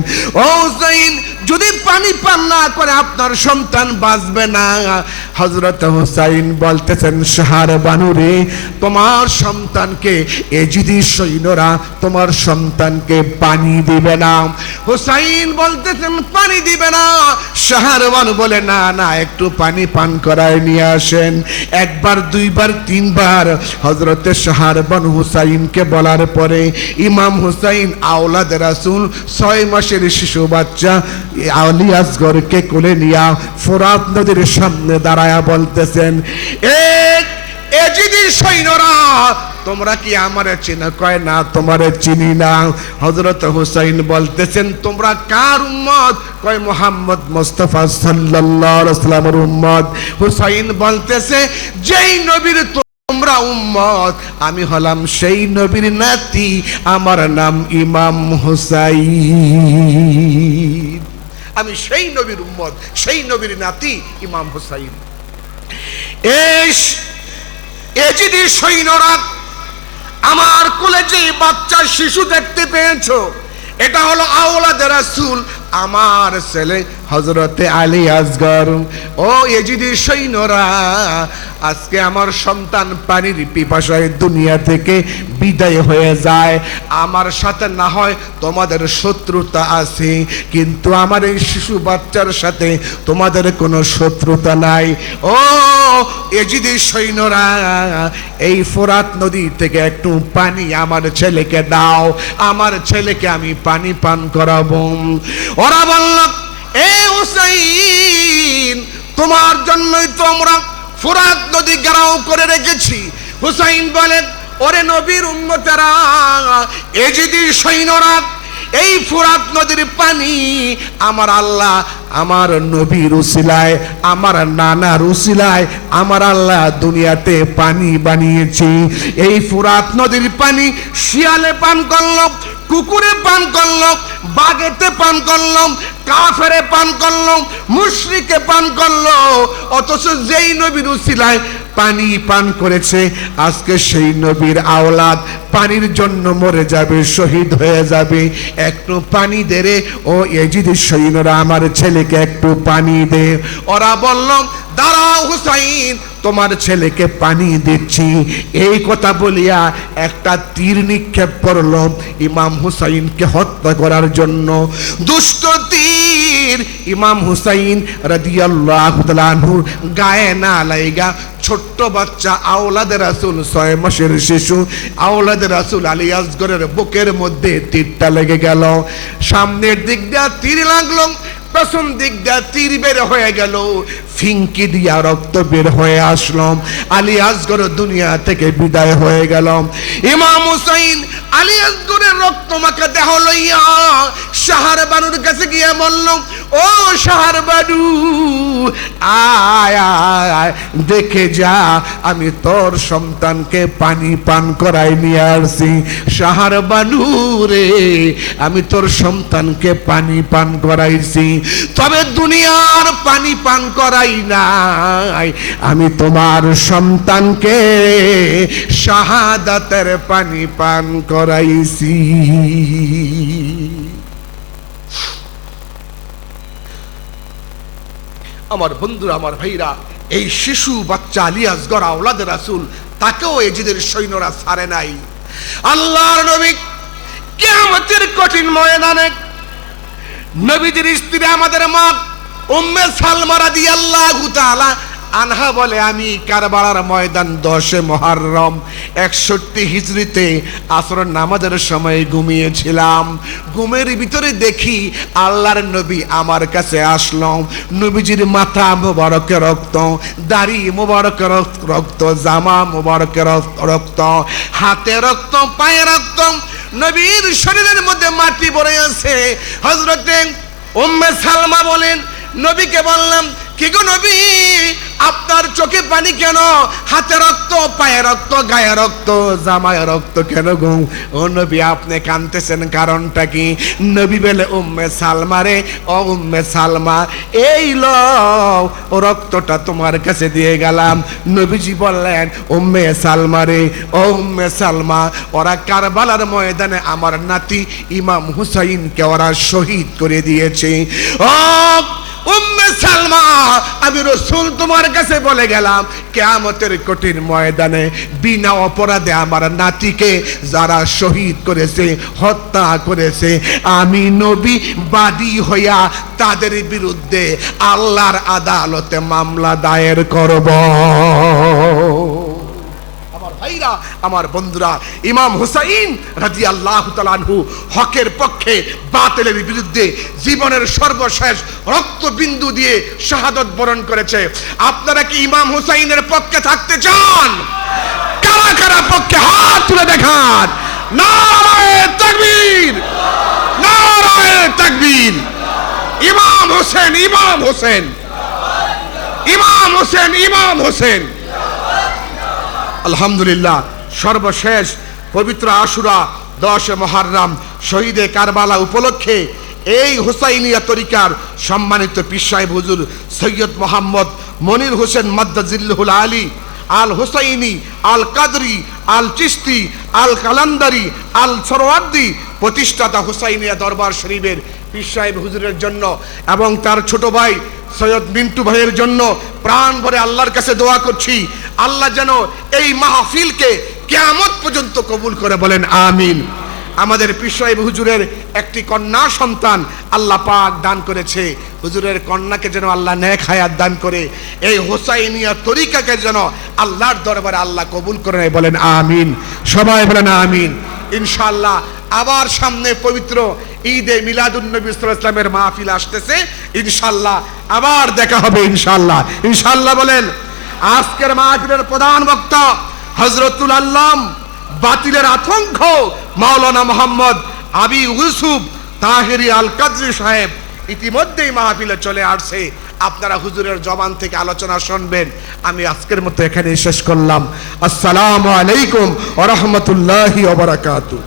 ও হুসাইন, যদি পানি পান না করে আপনার সন্তান বাঁচবে না। হযরত হুসাইন বলতেছেন, শাহর বানুরে, তোমার সন্তানকে এজিদি সৈন্যরা তোমার সন্তানকে পানি দিবে না। হুসাইন বলতেছেন পানি দিবে না। শাহর বানু বলে, না না, একটু পানি পান করায় নিয়ে আসেন। একবার, দুইবার, তিনবার হযরতে শাহর বানু হুসাইনকে বলার পরে ইমাম হুসাইন আওলাদ রাসূল 6 মাসের শিশু বাচ্চা আলী আসগরকে কোলে নিয়া ফোরাত নদীর সামনে দাঁড়ায়া বলতেছেন, এজিদি সৈন্যরা তোমরা কি আমারে চিনো? কয় না, তোমারে চিনি না। হযরত হুসাইন বলতেছেন, তোমরা কার উম্মত? কয় মুহাম্মদ মুস্তাফা সাল্লাল্লাহু আলাইহি ওয়াসাল্লামের উম্মত। হুসাইন বলতেছে, যেই নবীর তোমরা উম্মত, আমি হলাম সেই নবীর নাতি, আমার নাম ইমাম হুসাইন। আমি সেই নবীর উম্মত, সেই নবীর নাতি ইমাম হুসাইন। এজিদি সৈন্যরা, আমার কোলে যে বাচ্চা শিশু দেখতে পেয়েছো, এটা হলো আওলাদে রাসূল, আমার ছেলে হযরতে আলী আসগর। ও এজিদি সৈন্যরা, আজকে আমার সন্তান পানির পিপাসায় দুনিয়া থেকে বিদায় হয়ে যায়। আমার সাথে না হয় তোমাদের শত্রুতা আছে, কিন্তু আমার এই শিশু বাচ্চার সাথে তোমাদের কোনো শত্রুতা নাই। ও এজিদি সৈন্যরা, এই ফোরাত নদী থেকে একটু পানি আমার ছেলেকে দাও, আমার ছেলেকে আমি পানি পান করাবো। ওরা বলল, এ হুসাইন, তোমার জন্যই তো আমরা ফোরাত নদী ঘেরাও করে রেখেছি। হুসাইন বলেন, ওরে নবীর উম্মতেরা, এজিদি সৈন্যরা, এই ফোরাত নদীর পানি আমার আল্লাহ আমার নবীর উসিলায়, আমার নানার উসিলায় আমার আল্লাহ দুনিয়াতে পানি বানিয়েছি। এই ফোরাত নদীর পানি শিয়ালে পান করলো, কুকুরে পান করলো, বাঘেতে পান করলো, কাফেরে পান করলো, মুশরিকে পান করলো, অথচ যেই নবীর উসিলায় পানি পান করেছে, আজকে সেই নবীর আওলাদ পানির জন্য মরে যাবে, শহীদ হয়ে যাবে। একটু পানি দে রে ও এজিদি সৈন্যরা, আমার ছেলেকে একটু পানি দে। ওরা বলল, দাঁড়াও হুসাইন, তোমার ছেলেকে পানি দিচ্ছি। এই কথা বলিয়া একটা তীর নিক্ষেপ করল ইমাম হুসাইনকে হত্যা করার জন্য। দুষ্ট তীর ইমাম হুসাইন রাদিয়াল্লাহু তাআলা আনহুর গায়ে না লাইগা ছোট্ট বাচ্চা আওলাদে রাসূল 6 মাসের শিশু আওলাদে রাসূল আলী আসগরের বুকের মধ্যে তীরটা লেগে গেল। সামনের দিক দিয়ে তীর লাগলো, পেছন দিক দিয়ে তীর বের হয়ে গেল, ফিঙ্কি দিয়া রক্ত বের হয়ে আসলো। আলী আসগর দুনিয়া থেকে বিদায় হয়ে গেল। ইমাম হুসাইন আলী আসগরের রক্ত মাখা দেহ লইয়া শাহর বানুর কাছে গিয়ে বলল, ও শাহর বানু, আয় আয়, দেখে যা, আমি তোর সন্তানকে পানি পান করাই নিয়ে আসছি। শাহর বানু রে, আমি তোর সন্তানকে পানি পান করাইছি, তবে দুনিয়ার পানি পান করাই নাই, আমি তোমার সন্তানকে শাহাদাতের পানি পান করাইছি। আমার বন্ধুরা, আমার ভাইরা, এই শিশু বাচ্চা আলী আসগর আওলাদে রাসূল, তাকেও এজিদের সৈন্যরা ছাড়ে নাই। আল্লাহর নবী কিয়ামতের কঠিন ময়দানে নবীজির স্ত্রী আমাদের মা উম্মে সালমা রাদিয়াল্লাহু তাআলা আনহা বলে, আমি কারবালার ময়দান 10 মুহররম 61 হিজরিতে আসরের নামাজের সময় ঘুমিয়েছিলাম। ঘুমের ভিতরে দেখি আল্লাহর নবী আমার কাছে আসলো। নবীজির মাথা মোবারকে রক্ত, দাড়ি মোবারকে রক্ত, জামা মোবারকে রক্ত, হাতে রক্ত, পায়ে রক্ত, নবীর শরীরের মধ্যে মাটি পড়ে আছে। হযরতে উম্মে সালমা বলেন, নবীকে বললাম, কি গো নবী, আপনার চোখে পানি কেন? হাতে রক্ত, পায়ে রক্ত, গায়ে রক্ত, জামায় রক্ত কেন গো? ও নবী, আপনি কাঁদতেছেন, কারণটা কি? নবী বলে, উম্মে সালমা রে, ও উম্মে সালমা, এই লও, ও রক্তটা তোমার কাছে দিয়ে গেলাম। নবীজি বললেন, উম্মে সালমা রে, ও উম্মে সালমা, ওরা কারবালার ময়দানে আমার নাতি ইমাম হুসাইনকে ওরা শহীদ করে দিয়েছে। ও উম্মে সালমা, আমি রাসূল তোমার কাছে বলে গেলাম, কিয়ামতের কঠিন ময়দানে বিনা অপরাধে আমার নাতিকে যারা শহীদ করেছে, হত্যা করেছে, আমি নবী বাদী হইয়া তাদের বিরুদ্ধে আল্লাহর আদালতে মামলা দায়ের করব। ভাইরা, আমার বন্ধুরা, ইমাম হুসাইন রাদিয়াল্লাহু তাআলা আনহু হকের পক্ষে বাতিলের বিরুদ্ধে জীবনের সর্বশেষ রক্তবিন্দু দিয়ে শাহাদাত বরণ করেছে। আপনারা কি ইমাম হুসাইনের পক্ষে থাকতে চান? কারা কারা পক্ষে হাত তুলে দেখান। নারায়ে তাকবীর, নারায়ে তাকবীর। ইমাম হোসেন, ইমাম হোসেন, ইমাম হোসেন, ইমাম হোসেন। আলহামদুলিল্লাহ, সর্বশেষ পবিত্র আশুরা 10 মুহররম শহীদে কারবালা উপলক্ষে এই হুসাইনিয়া তরিকার সম্মানিত পীর সাহেব হুজুর সৈয়দ মোহাম্মদ মনির হোসেন মাদ্দাজিল্লাহুল আলী আল হুসাইনি আল কাদরি আল চিশতি আল কালান্দারি আল সরওয়ার্দি প্রতিষ্ঠাতা হুসাইনিয়া দরবার শরীফের পীর সাহেব হুজুরের জন্য এবং তার ছোট ভাই সৈয়দ মিন্টু ভাইয়ের জন্য প্রাণ ভরে আল্লাহর কাছে দোয়া করছি, আল্লাহ যেন এই মাহফিলকে কিয়ামত পর্যন্ত কবুল করে, বলেন আমিন। আমাদের পীর সাহেব হুজুরের একটি কন্যা সন্তান আল্লাহ পাক দান করেছে। হুজুরের কন্যাকে যেন আল্লাহ নেক হায়াত দান করে, এই হুসাইনিয়া তরিকাকে যেন আল্লাহর দরবারে আল্লাহ কবুল করে নেয়, বলেন আমিন। সবাই বলেন আমিন। ইনশাআল্লাহ আবার সামনে পবিত্র ঈদে মিলাদুন নবী সাল্লাল্লাহু আলাইহি ওয়াসাল্লামের মাহফিল আসতেছে। ইনশাআল্লাহ আবার দেখা হবে, ইনশাআল্লাহ। ইনশাআল্লাহ বলেন। আজকের মাহফিলের প্রধান বক্তা হযরতুল আল্লাম বাতিলের আতঙ্ক মাওলানা মোহাম্মদ আবি ইউসুফ তাহেরি আল কাদরি সাহেব ইতিমধ্যেই মাহফিলে চলে আসছে। আপনারা হুজুরের জবান থেকে আলোচনা শুনবেন। আমি আজকের মতো এখানে শেষ করলাম। আসসালামু আলাইকুম ওয়া রাহমাতুল্লাহি ওয়া বারাকাতুহু।